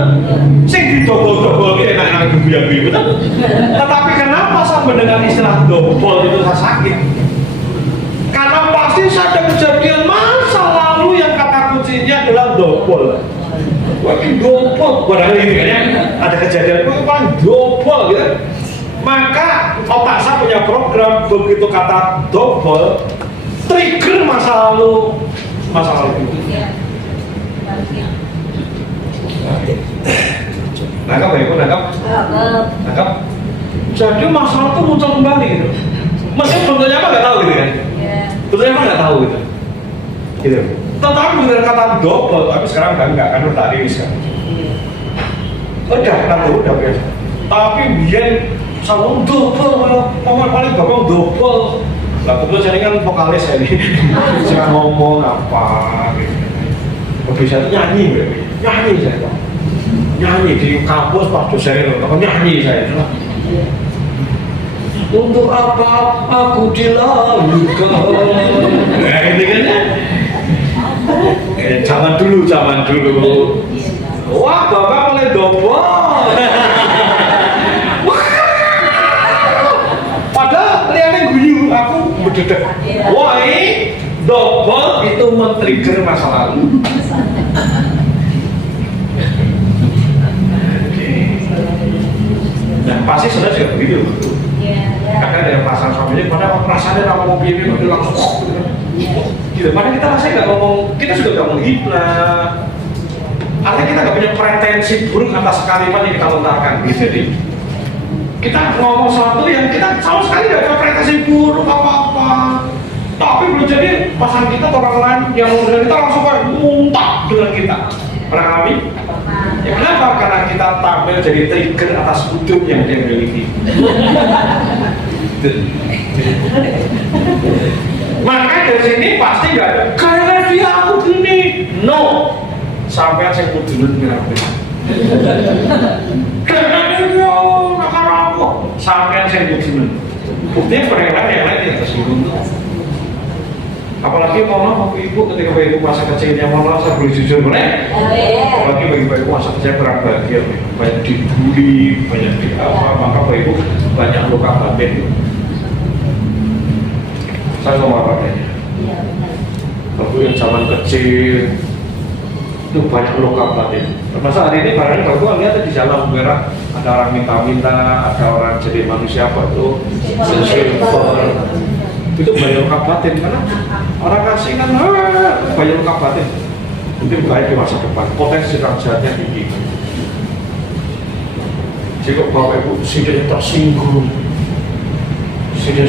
Sing didobol-dobol gitu enak-enak gubi-gubi, betul? Tetapi kenapa saya mendengar istilah dobol itu saya sakit? Karena pasti ada kejadian masa lalu yang kata kuncinya adalah dobol. Wah, ini dobol, padahal ini kan ya, ada kejadian itu paling dobol gitu. Maka otak saya punya program, begitu kata dobol, trigger masa lalu itu. Nangkap ya, Ibu? Nangkap? Jadi masalah itu muncul kembali gitu. Meskipun bentuknya apa nggak tahu gitu kan? Bentuknya apa nggak tahu gitu. Gitu. Tetapi benar kata double, tapi sekarang enggak kan udah rilis kan. Udah biasa. Tapi biar sama double, paling gampang double. Lah kebetulan saya kan vokalis saya ini, saya ngomong apa gitu. Bisa nyanyi saya, nyanyi di kampus pas dosen itu, nyanyi saya itu. Untuk apa aku dilahirkan? Nah, ini kan ya. Zaman dulu. Wah, bapak mulai dobol. Padahal lihatnya guyu, aku berdedek. Wah, ini dobol itu men-trigger masa lalu. Nah, pasti sudah juga begitu. Karena dari perasaan suaminya, padahal perasaannya nama mobil ini udah langsung gitu. Padahal kita rasanya nggak ngomong, kita juga nggak menghina. Artinya kita nggak punya pretensi buruk atas kalimat yang kita lontarkan. Jadi kita ngomong sesuatu yang kita sama sekali nggak ada pretensi buruk apa-apa. Tapi belum jadi pasangan kita atau orang lain yang mendengar kita langsung kayak muntah dengan kita. Pernah kami? Ya kenapa? Karena kita tampil jadi trigger atas hudud yang dia miliki. Maka dari sini pasti nggak ada karena dia aku gini. No, sampai saya hudud ngelakuin. Karena dia karena aku sampai saya hudud. Buktinya pada yang lain yang tersinggung. Apalagi mohon maaf ibu ketika ibu masa kecilnya mohon maaf saya boleh jujur boleh. Apalagi bagi ibu masa kecil kurang bahagia, banyak dibully, banyak di apa, maka bapak ibu banyak luka batin. Saya ngomong apa adanya. Bapak yang zaman kecil itu banyak luka batin. Masa hari ini barangnya bapak lihat di jalan merah ada orang minta-minta, ada orang jadi manusia apa tuh, silver. Itu banyak luka batin karena orang kasih kan banyak luka batin. Mungkin baik di masa depan, potensi orang jahatnya tinggi. Jika bapak ibu sudah tersinggung, sudah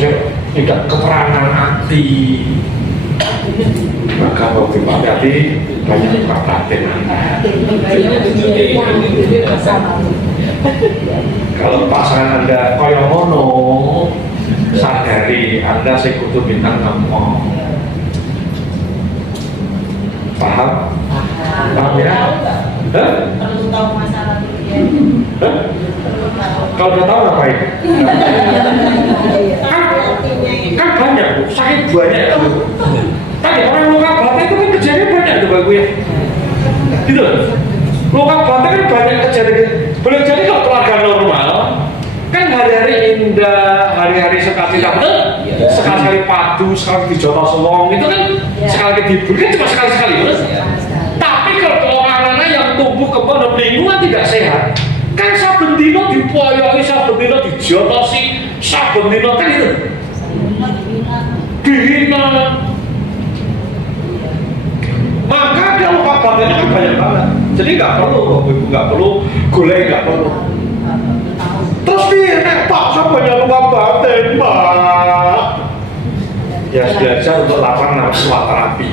tidak keterangan hati, maka bapak ibu hati banyak luka batin. Kalau pasangan Anda koyo mono, sadari Anda sekutu bintang 6. Paham? Paham ya? Perlu tahu masalah dia. Kalau udah tahu ngapain? Kan banyak bu, sakit banyak bu. Tadi orang luka batin itu kan kejadian banyak tuh bagus ya. Gitu loh. Luka batin kan banyak kejadian. Boleh jadi kalau keluarga normal kan hari-hari indah, hari-hari sekali dapet, sekali-sekali padu, sekali dijotos semong itu kan sekali dibully kan cuma sekali-sekali terus. Tapi kalau orang-orang yang tumbuh kembang lingkungan tidak sehat, kan saben dino dipoyoki, saben dino dijotosi, saben dino kan itu dihina. Maka dia luka batinnya kan banyak banget. Jadi nggak perlu, ibu nggak perlu, golek nggak perlu. Terus dia Pak, saya banyak luka batin, Pak. Ya belajar untuk lakukan nama SWOT terapi.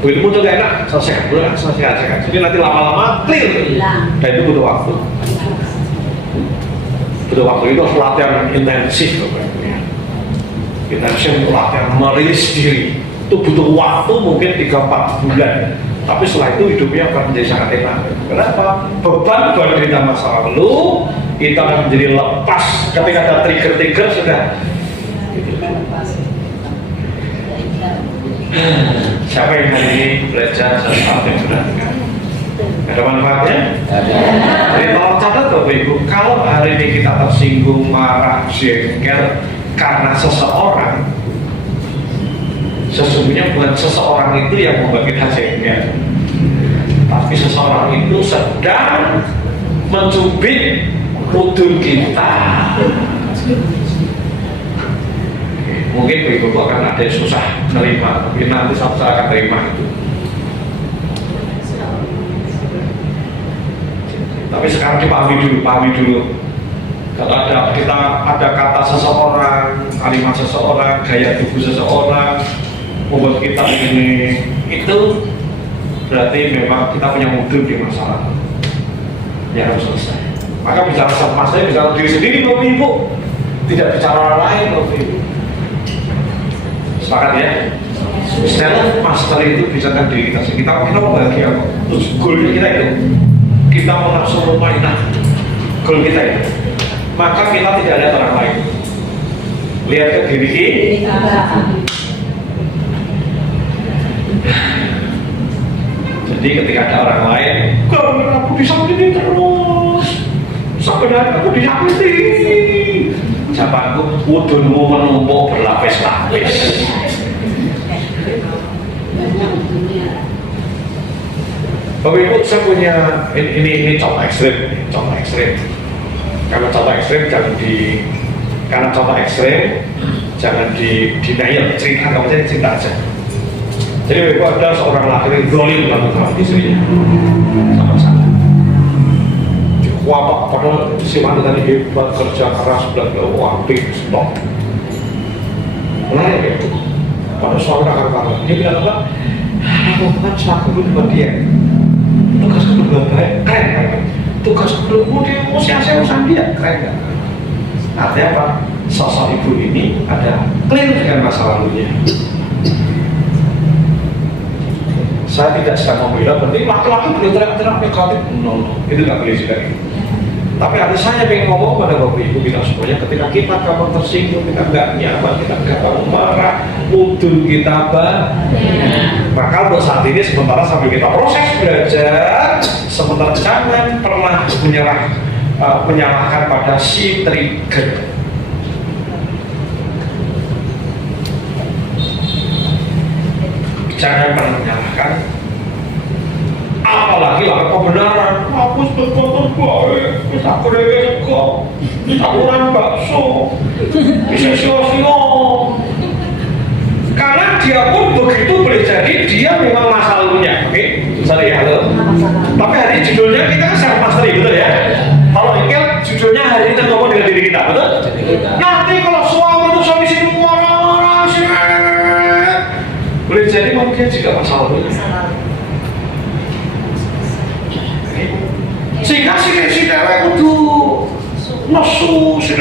Begitu muncul enak, selesai. Jadi nanti lama-lama clear. Dan itu butuh waktu. Butuh waktu itu harus latihan intensif, intensif untuk latihan merilis diri. Itu butuh waktu mungkin 3-4 bulan. Tapi setelah itu hidupnya akan menjadi sangat enak. Kenapa? Beban cerita masa lalu kita akan menjadi lepas ketika ada trigger sudah. Gitu. Siapa yang hari ini belajar sesuatu yang sudah dengar? Ada manfaatnya? Jadi tolong catat Bapak Ibu, kalau hari ini kita tersinggung, marah, jengkel karena seseorang, sesungguhnya bukan seseorang itu yang membuat kita jengkel, tapi seseorang itu sedang mencubit udun kita. Mungkin Ibu akan ada yang susah menerima, tapi nanti suatu saat akan terima itu. Tapi sekarang dipahami dulu. Kalau kita ada kata seseorang, kalimat seseorang, gaya tubuh seseorang membuat kita ini, itu berarti memang kita punya mudun di masalah yang harus selesai. Maka bicara sama saya, bicara diri sendiri Bapak Ibu, tidak bicara orang lain Bapak Ibu. Sepakat ya? Self mastery itu bicara diri kita sendiri. Kita mau bahagia kok. Terus goalnya kita itu, kita mau nafsu mainah. Goal kita itu. Maka kita tidak lihat orang lain. Lihat ke diri kita. Jadi ketika ada orang lain, karena aku disakiti terus, sampai aku disakiti. Jawabanku, udunmu menumpuk berlapis-lapis. Bapak Ibu, saya punya ini contoh ekstrim. Karena contoh ekstrim jangan di denial, cerita kamu jadi cerita aja. Jadi Bapak Ibu ada seorang laki-laki zalim banget sama istrinya, sama-sama. Wah, padahal si wanita tadi hebat, kerja keras, bilang aktif, stop. Menarik ya, pada suami kakak-kakak, dia bilang apa? Aku kan selaku buat dia. Tugasku berbuat baik, keren kan? Tugasku belum dia saya urusan dia, keren kan? Artinya apa? Sosok ibu ini ada clear dengan masa lalunya. Saya tidak sedang membela, berarti laki-laki boleh teriak-teriak negatif, no, itu nggak boleh juga. Tapi hati saya pengen ngomong pada Bapak Ibu kita semuanya, ketika kita gampang tersinggung, kita nggak nyaman, kita gampang marah, mudul kita maka untuk saat ini sementara sambil kita proses belajar, sementara jangan pernah menyalahkan pada si trigger. Jangan pernah menyalahkan, apalagi lakukan kebenaran. Aku sebetulnya baik, bisa kurang kok, bisa kurang bakso, bisa sio-sio. Karena dia pun begitu boleh jadi dia memang masa lalunya, oke? Sorry ya, halo. Tapi hari judulnya kita kan self mastery, betul ya? Kalau Ikel judulnya hari ini kita ngomong dengan diri kita, betul? Nanti kalau suami itu suami sini marah-marah sih, boleh jadi mungkin juga masa lalunya. Sehingga si dewek kudu nesu, si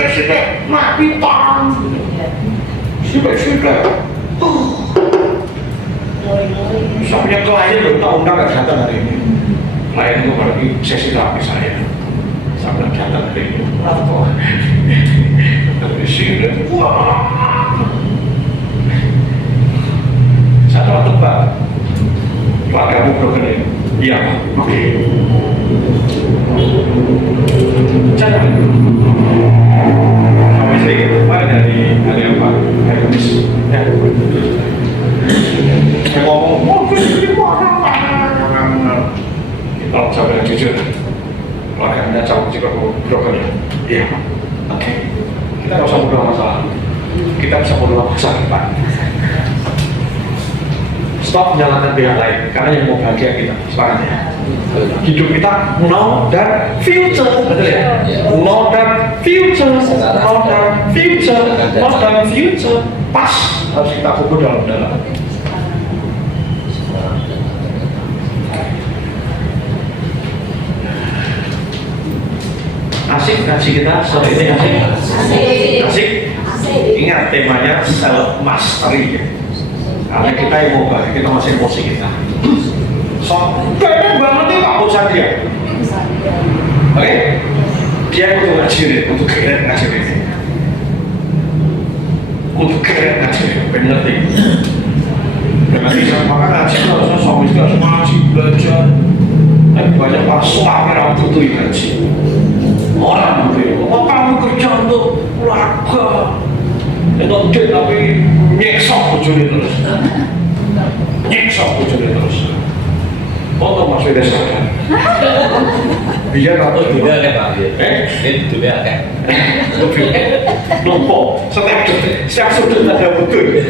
napitan, si sampai klien belum tahu undang nggak datang hari ini. Klien itu berarti sesi terapi saya. Sampai datang hari ini. Atau dari sini, wah. Saya telah tebak. Keluargamu broken ini. Iya, oke. Jangan. Sampai sedikit. Mari dari hari apa? Hari Kamis. Ya. Saya ngomong, kalau saya bilang jujur, keluarga Anda jauh juga broken ya? Iya. Oke. Kita nggak usah bodoh masalah. Kita bisa bodoh masa depan. Stop menyalahkan pihak lain, karena yang mau bahagia kita, sepakat ya? Hidup kita now dan future, betul ya? Now dan future, now dan future, now dan future. Pas harus kita kubur dalam-dalam. Asik ngaji kita sore ini, asik. Ingat temanya self mastery ya. Karena kita yang mau bahagia, kita masih emosi kita. So, bebek banget nih Pak Bosan dia. Oke? Dia untuk ngajarin, untuk keren ngajarin. Untuk keren ngajarin, bener nih. Dengan bisa makan ngaji, harusnya suami juga ngaji, belajar. Tapi banyak para suami yang butuh ngaji. Orang butuh, oh kamu kerja untuk keluarga. Itu dia tapi nyeksok bujuni terus. Nyeksok bujuni terus. Untuk masuk desa kan? Biar atau Dunia kan Pak? Ini dunia kan? Lupa, setiap sudut ada betul.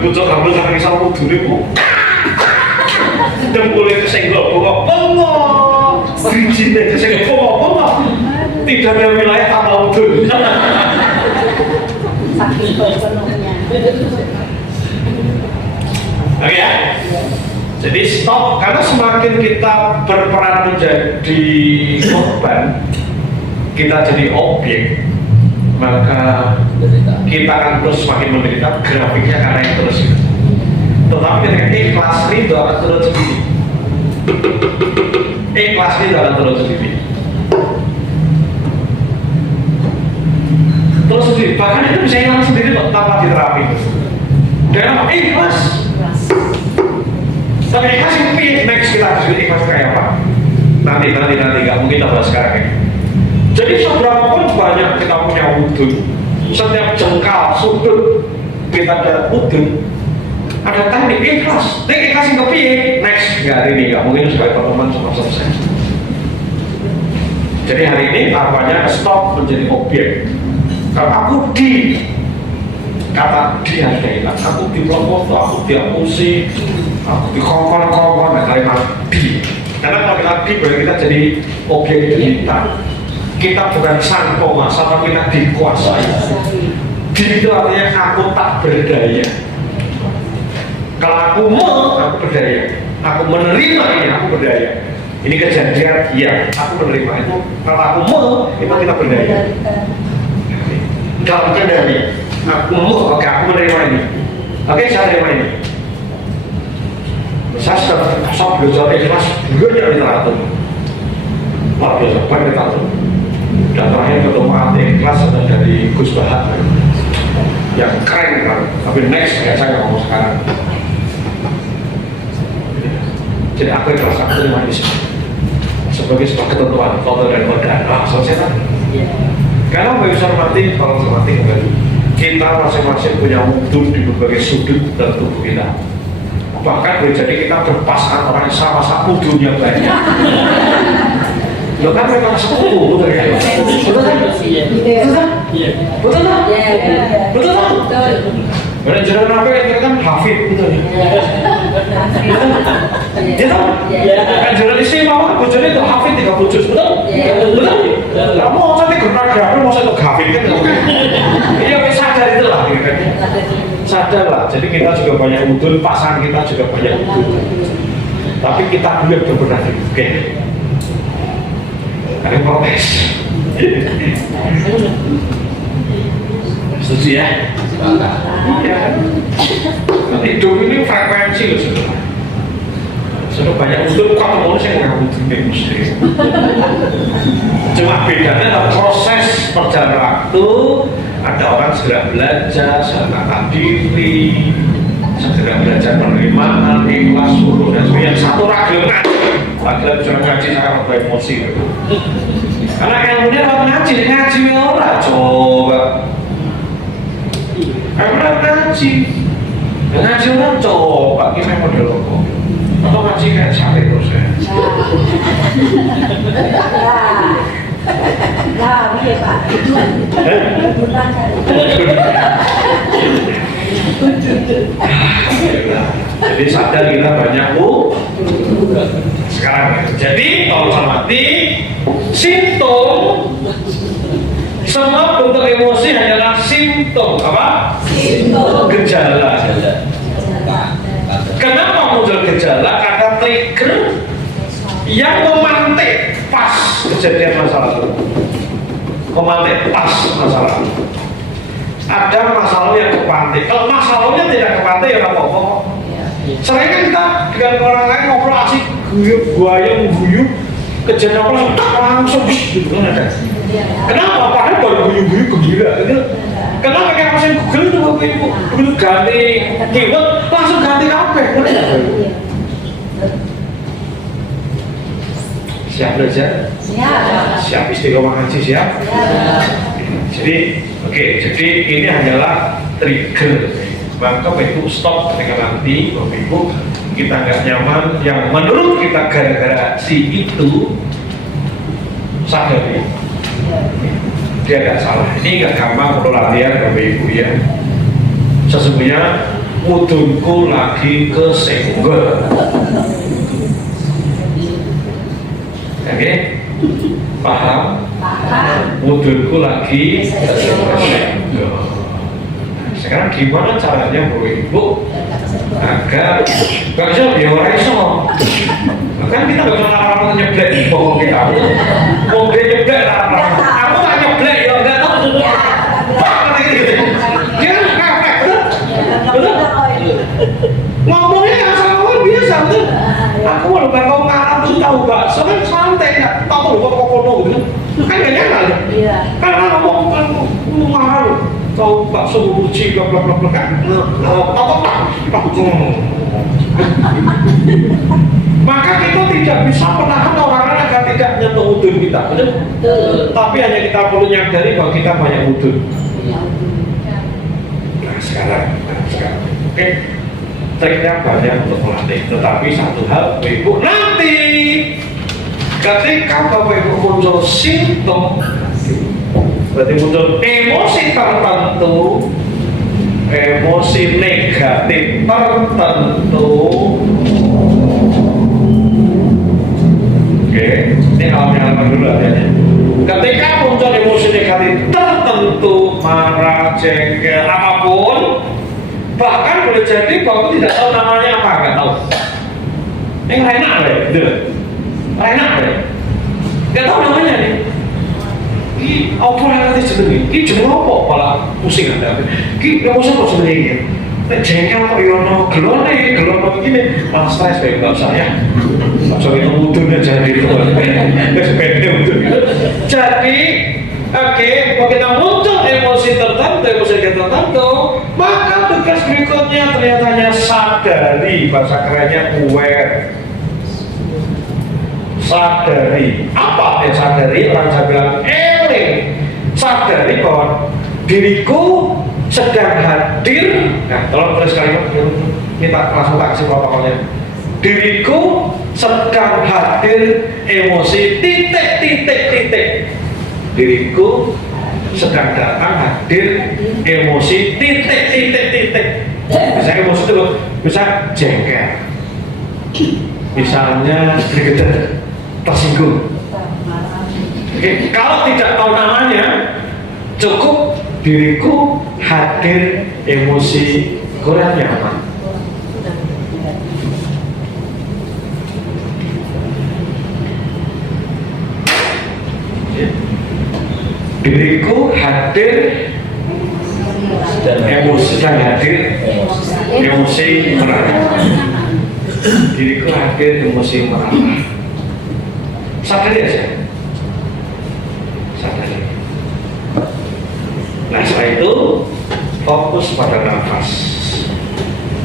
Bocor kamu sampai kisah wudhu ini kok jempolnya kesenggol, bongok bijinya kesenggol, bongok tidak ada wilayah tanpa wudhu. Saking penuhnya. Oke ya? Jadi stop, karena semakin kita berperan menjadi korban, kita jadi objek, maka kita akan terus semakin menderita, grafiknya akan naik terus. Tetapi ketika ikhlas itu akan turun sendiri. Ikhlas itu akan turun sendiri. Terus sendiri, bahkan itu bisa hilang sendiri tanpa diterapi. Dan ikhlas. Tapi ikhlas itu next kita harus ikhlas kayak apa? Nanti nggak mungkin kita bahas sekarang ini. Jadi seberapa pun banyak kita punya wudhu, setiap jengkal sudut kita ada wudhu, ada teknik ikhlas. Teknik ikhlas yang kepiye? Next, nggak hari ini, nggak mungkin sebagai pertemuan cuma selesai. Jadi hari ini tahapannya stop menjadi objek. Kalau aku kata dihargailah, aku dipelopot, aku diapusi, aku dikongkon-kongkon, nah kalimat di. Karena kalau kita di, berarti kita jadi objek kita. Kita bukan sang penguasa, tapi kita dikuasai. Di itu artinya aku tak berdaya. Kalau aku berdaya. Aku menerima ini, aku berdaya. Ini kejadian, iya, aku menerima itu. Kalau aku itu kita berdaya. Kalau kendali, aku oke, aku menerima ini. Oke, saya menerima ini. Saya sudah belajar ikhlas, belajar literatur. Luar biasa, banyak literatur. Dan terakhir ketemu Ati Ikhlas ada dari Gus Bahar yang keren kan, tapi next ya saya ngomong sekarang. Jadi aku ikhlas, aku terima di sini sebagai sebuah ketentuan total dan organ. Nah, selesai kan? Karena bagi hormati, kalau hormati kembali, kita masing-masing punya wudhu di berbagai sudut dalam tubuh kita. Bahkan boleh jadi kita berpasangan orang yang sama-sama wudhunya banyak. Lo kan memang sepupu, betul ya? Betul kan? Betul kan? Betul kan? Betul kan? Betul. Jangan apa yang kita kan hafid, betul ya? Gitu? Kan jangan istimewa, bujurnya itu hafid 30 juz, betul? Betul? Kamu mau sampai gernak aku mau sampai hafid kan? Iya, sadar itu lah, kan? Sadar lah. Jadi kita juga banyak wudhu, pasangan kita juga banyak wudhu. Tapi kita belum benar dulu, oke? Ada protes. Setuju ya? Hidup ini frekuensi loh sebenarnya. Sudah banyak wudhu, kok mau saya nggak wudhu nih mesti. Cuma bedanya adalah proses perjalanan waktu. Ada orang segera belajar, menata diri, segera belajar penerimaan, ikhlas, syukur dan sebagainya. Satu ragil cuma ngaji sangat emosi. Karena ilmunya orang ngaji orang coba. Karena ngaji orang coba kita model apa? Atau ngaji kayak sakit terus ya? Nah, iya Pak. Jadi sadar kita banyak sekarang. Jadi kalau cermati simptom semua bentuk emosi hanyalah simptom apa? Simptom. Gejala. Kenapa muncul gejala? Karena trigger yang memantik pas kejadian masalah itu. Memantik pas masalah. Ada masalah yang kepantik. Kalau masalahnya tidak kepantik ya apa-apa. Sering kan kita dengan orang lain ngobrol asik, guyub, kejadian apa langsung gitu kan ada. Kenapa? Padahal baru guyub gembira. Kenapa kayak mesin Google itu waktu itu begitu ganti keyword langsung ganti apa? Siap belajar? Siap istiqomah ngaji siap? Jadi, jadi ini hanyalah trigger. Maka itu stop ketika nanti Bapak Ibu kita nggak nyaman yang menurut kita gara-gara si itu sadari dia nggak salah. Ini nggak gampang perlu latihan Bapak Ibu ya. Sesungguhnya mudunku lagi kesenggol. Oke? Paham? Mudunku lagi kesenggol. Sekarang gimana caranya Bapak Ibu agar gak bisa biar iso kan kita gak pernah orang nyeblek bohong kita mau dia nyeblek aku gak nyeblek ya enggak tahu dia ngefek betul ngomongnya yang sama biasa betul aku mau lupa kau ngarang tuh tahu gak soalnya santai gak tahu lupa kau kono gitu kan gak nyala karena ngomong ngarang kau bakso buci blok kan maka kita tidak bisa menahan orang agar tidak nyentuh udun kita betul? Tapi hanya kita perlu nyadari bahwa kita banyak udun. Nah sekarang oke triknya banyak untuk melatih tetapi satu hal Ibu nanti ketika Bapak Ibu muncul simptom berarti muncul emosi tertentu, emosi negatif tertentu. Oke, ini hal-hal dulu artinya. Ketika muncul emosi negatif tertentu, marah, jengkel, apapun, bahkan boleh jadi bahwa tidak tahu namanya apa, nggak tahu. Yang enak deh, gitu. Enak deh, nggak tahu namanya nih. Ini apa yang nanti jenenge? Ini jeneng apa? Malah pusing anda. Ini emosi kok sebenarnya? Nek jengkel kok yono gelone gini, malah stres kayak nggak usah ya. Masuk itu mudun aja di luar. Jadi, oke, kalau kita muncul emosi tertentu, maka tugas berikutnya ternyata sadari, bahasa kerennya aware. Sadari, apa yang sadari? Orang saya bilang eling. Sadari bahwa diriku sedang hadir. Nah, tolong tulis kalimat ini langsung tak kasih protokolnya. Diriku sedang hadir emosi titik. Diriku sedang datang hadir emosi titik. Bisa emosi itu bisa jengkel. Misalnya gregetan, tersinggung. Oke, kalau tidak tahu namanya, cukup diriku hadir emosi kurang nyaman. Diriku hadir emosi dan hadir emosi marah. Diriku hadir emosi marah. Sadari aja. Sadari. Nah, setelah itu fokus pada nafas.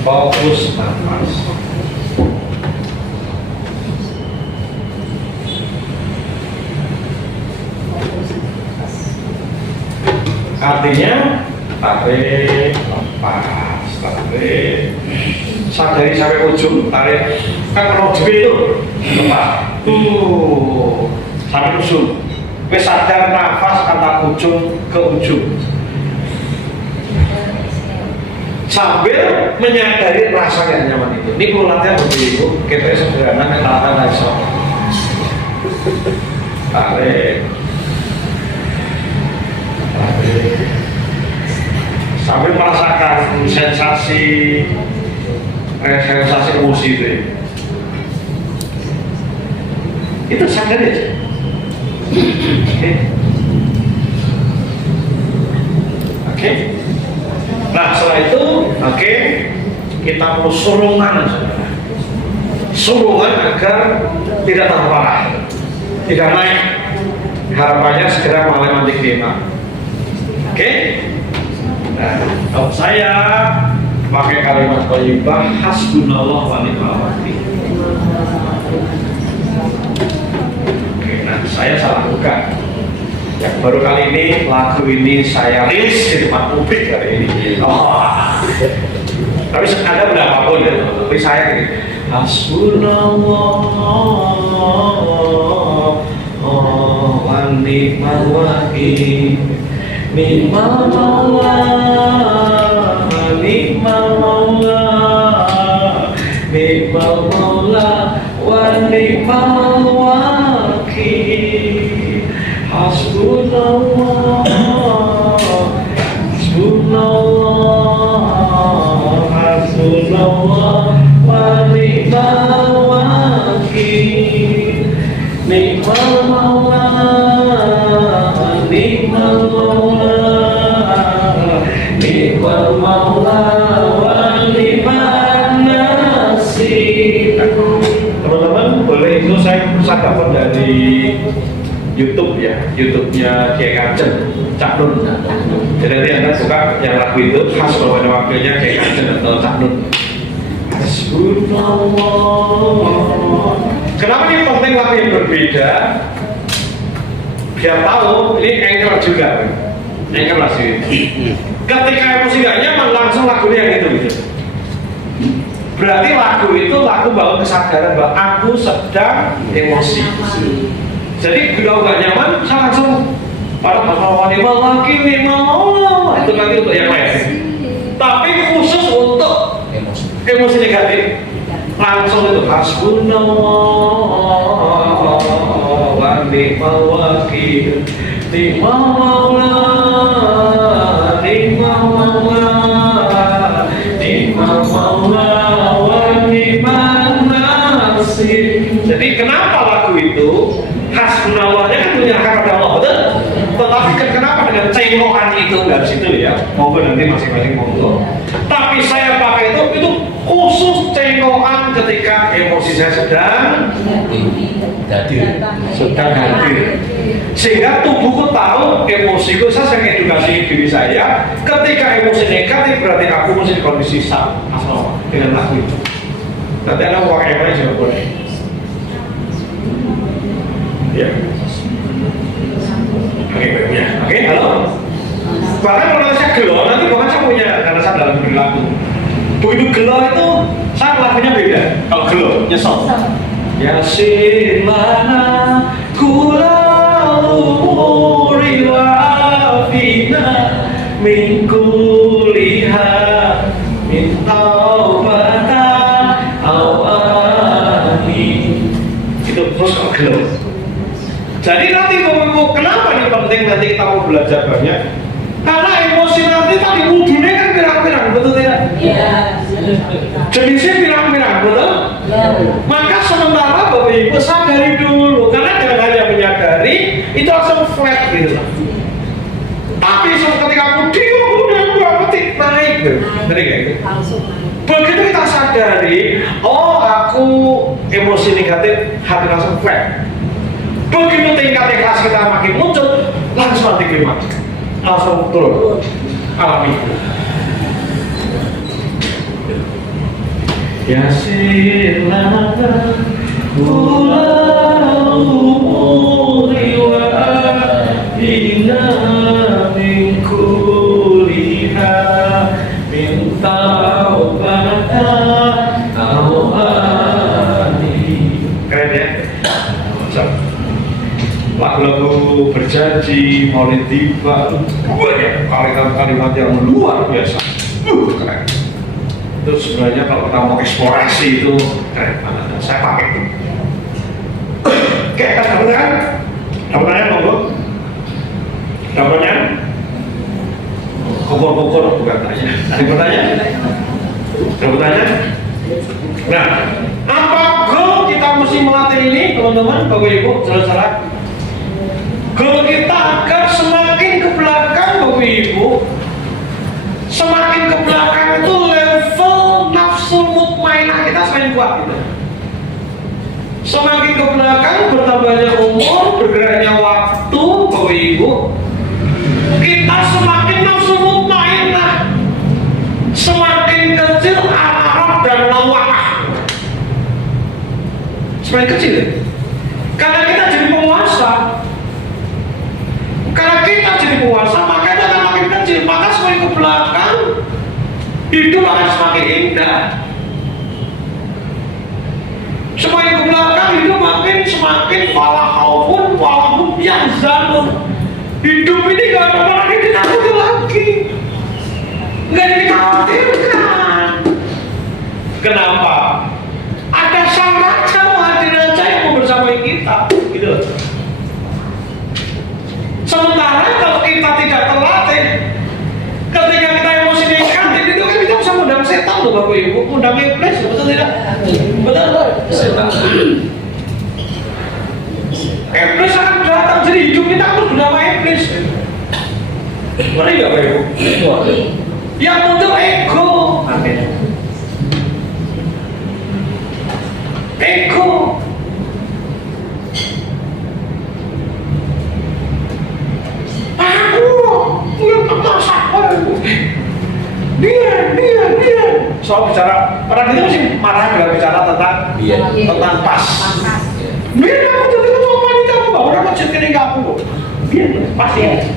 Fokus nafas. Artinya tarik, lepas, tarik. Sadari sampai ujung, tarik. Kan kalau itu lepas. Sampai ujung. Sampai sadar nafas antara ujung ke ujung. Sambil menyadari rasa yang nyaman itu. Ini perlu latihan begini ibu. Kita sederhana kita lakukan tarik. Sambil merasakan sensasi emosi itu sadar aja. Oke. Nah, setelah itu kita mau surungan agar tidak tambah parah, tidak naik. Harapannya segera mengalami antiklimaks. Oke. Nah, kalau saya pakai kalimat thayyibah hasbunallah wa ni'mal wakil. Oke, nah saya salah buka. Yang baru kali ini lagu ini saya rilis di depan publik hari ini. Tapi ada berapapun ya. Tapi saya gini, hasbunallah wa ni'mal wakil. Ni'mal maula, ni'mal maula, ni'mal maula, wa ni'mal wakil. Hasbunallah, hasbunallah, wa ni'mal wakil. Ni'mal maula, ni'mal maula, ni'mal maula, wa ni'man nasir. Teman-teman, boleh itu saya dapat dari YouTube ya, YouTube-nya Kiai Kanjeng, Cak Nun. Jadi nanti Anda buka yang lagu itu khas kalau ada wakilnya Kiai Kanjeng atau Cak Nun. Kenapa ini penting lagu yang berbeda? Biar tahu ini anchor juga, anchor lagu. Ketika emosi gak nyaman langsung lagunya yang itu gitu. Berarti lagu itu lagu bawa kesadaran bahwa aku sedang emosi. Jadi bila gak nyaman, saya langsung pada pasal lagi itu nanti untuk yang lain. Tapi khusus untuk emosi negatif, langsung itu hasbunallah wa ni'mal wakil, ni'mal maula, ni'mal maula, ni'mal maula, wa ni'man nasir. Jadi kenapa lagu itu hasbunallahnya kan menyerahkan pada Allah, betul? Tetapi kenapa dengan cengokan itu nggak di situ ya? Monggo nanti masing-masing monggo. Tapi saya itu khusus cengkokan ketika emosi saya sedang hadir. Sehingga tubuhku tahu emosiku, saya edukasi diri saya. Ketika emosi negatif berarti aku mesti kondisi asal dengan lagu itu. Nanti ada pakai yang lain juga boleh. Ya. Oke, baiknya. Oke, halo. Bahkan kalau saya gelo, nanti bahkan saya punya karena saya dalam perilaku. Begitu gelo itu, saya lagunya beda. Kalau gelo, nyesel. Ya silana kulauri wa afina min kuliha min taubata awani. Itu terus gelo. Jadi nanti kenapa ini penting nanti kita mau belajar banyak? Karena emosi nanti tadi wudhunya kan pirang-pirang, betul tidak? Iya. Jenisnya pirang-pirang, betul? Iya. Maka sementara Bapak Ibu sadari dulu, karena dengan hanya menyadari itu langsung flat gitu. Tapi ketika aku diam, udah petik naik, jadi kayak gitu. Begitu kita sadari, oh aku emosi negatif, hati langsung flat. Begitu tingkat ikhlas kita makin muncul, langsung nanti klimaks, langsung turun, alami. Ya silana kulauri wa afina min kuliha min taubata awani. Keren ya? Lagu-lagu berjanji, maulid tiba, banyak kalimat-kalimat yang luar biasa. Keren. Itu sebenarnya kalau kita mau eksplorasi itu keren banget. Saya pakai itu. Oke, kan dapat kan? Dapat monggo. Dapatnya? Kukur-kukur bukan tanya. Ada yang bertanya? Ada bertanya? Nah, apa goal kita mesti melatih ini, teman-teman, Bapak Ibu, saudara-saudara? Goal kita agar semakin ke belakang, Bapak Ibu, semakin ke belakang itu level nafsu mutmainah kita semakin kuat gitu. Semakin ke belakang, bertambahnya umur, bergeraknya waktu, Bapak Ibu, kita semakin nafsu mutmainah, semakin kecil amarah dan lawakah, semakin kecil. Karena kita jadi penguasa. Karena kita jadi penguasa, maka itu akan makin kecil. Maka semakin ke belakang, hidup akan semakin indah. Semakin ke belakang, hidup semakin wala khaufun wala hum yahzanun. Hidup ini gak ada lagi ditakuti lagi, gak dikhawatirkan. Kenapa? Ada sang raja Mahadiraja yang mau bersamai kita, gitu. Sementara kalau kita tidak terlatih, ketika kita emosi negatif itu kan kita bisa undang setan loh Bapak Ibu, undang iblis, betul tidak? Betul. Setan. Iblis akan datang, jadi hidup kita harus bernama iblis. Boleh nggak Bapak Ibu? Yang muncul ego, ego. Dia. Soal bicara, orang itu mesti marah bila bicara tentang pas. Biar aku jadi ketua panitia aku bawa orang masjid ke kamu. Biar pasti.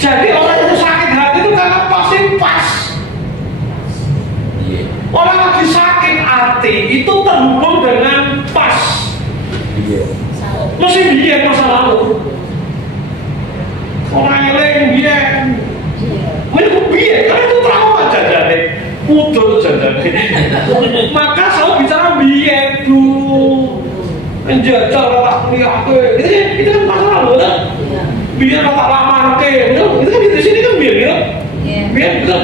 Jadi orang itu sakit hati itu karena pasti pas. Orang lagi sakit hati itu terhubung dengan pas. Mesti biar masa lalu. Orang yang biar. Mereka biar, karena itu trauma jadane, putus jadane. Maka selalu bicara biar dulu, menjajal tak kuliah ke, itu kan masalah loh, kan? Biar tak lamar ke, itu kan di sini kan biar, gitu, biar gitu.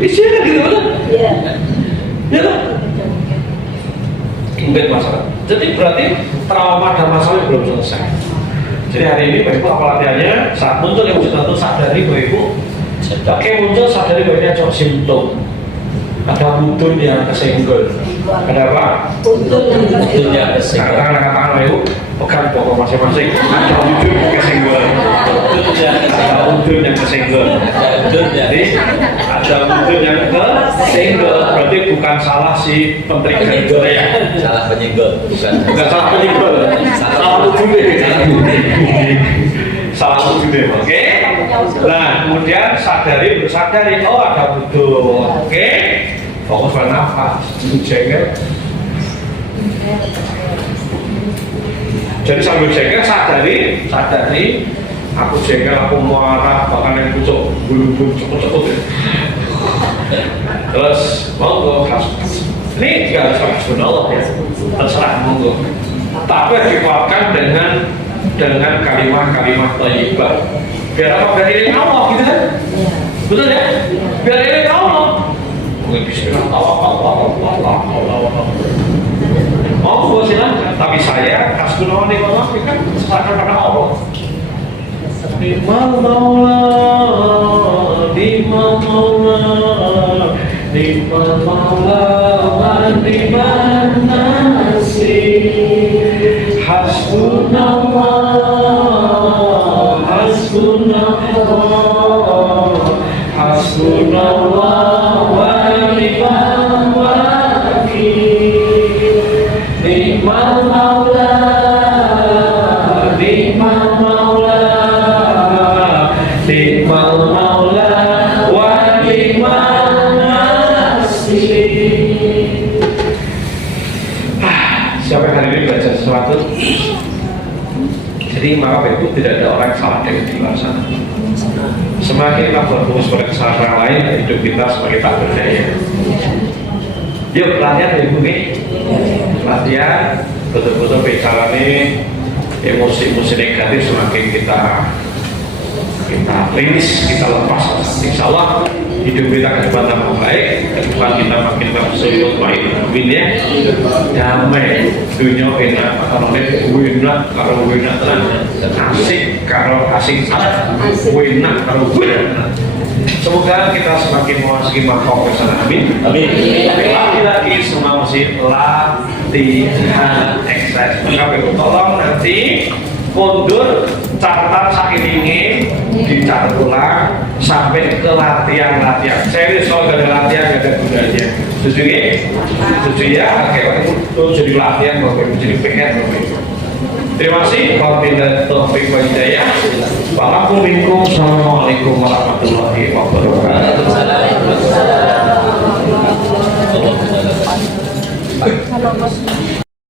Isinya kan gitu, kan? Ya kan? Mungkin masalah. Jadi berarti trauma dan masalah belum selesai. Jadi hari ini Bapak Ibu apa latihannya? Saat muncul emosi tertentu sadari Bapak Ibu. Oke muncul sadari bahwa ini cuma simptom. Ada buntun yang kesenggol. Ada apa? Buntun yang kesenggol. Katakan itu pegang pokok masing-masing. Ada buntun yang kesenggol. Ada buntun yang kesenggol. Jadi ada buntun yang kesenggol. Berarti bukan salah si pentrigger ya. Salah penyenggol, bukan Salah penyenggol. Salah buntun. Salah buntun. Oke. Nah, kemudian bersadari, oh ada buntun. Oke. Fokus pada nafas, jengkel. Jadi sambil jengkel sadari, aku jengkel, aku marah, bahkan yang pucuk, bulu-bulu cepet-cepet. Terus monggo ini juga harus subhanallah ya, terserah monggo. Tapi dikuatkan dengan kalimat-kalimat thayyibah. Biar apa? Biar ini Allah gitu kan? Betul ya? Biar ini Allah. Bismillah, Allah silahkan. Tapi saya hasbunallah wa ni'mal wakil kan serahkan pada Allah. Ni'mal maula, ni'mal maula, ni'mal maula wa ni'man nasir. Hasbunallah, hasbunallah, hasbunallah. Siapa yang hari ini baca sesuatu? Jadi maka itu tidak ada orang salah yang di luar sana. Semakin kita berfokus pada kesalahan orang lain, hidup kita semakin tak berdaya. Yuk latihan ya Bu, latihan betul-betul bicara nih emosi-emosi negatif semakin kita rilis, kita lepas. Insya Allah hidup kita ke depan tambah baik, ke depan kita makin tersulut baik. Amin ya. Damai dunia enak, kalau enak, kalau enak tenang, asik, kalau asik enak, kalau enak. Semoga kita semakin memasuki makom kesana. Amin. Amin. Lagi-lagi semua mesti latihan eksersis. Maka tolong nanti mundur catatan sakiringi dicatat ulang sampai ke latihan. Serius kalau gak ada latihan gak ada gunanya. Setuju ya? Setuju ya? Kayak itu jadi latihan, jadi PR. Terima kasih. Wabillahi taufiq wal hidayah. Assalamualaikum warahmatullahi wabarakatuh.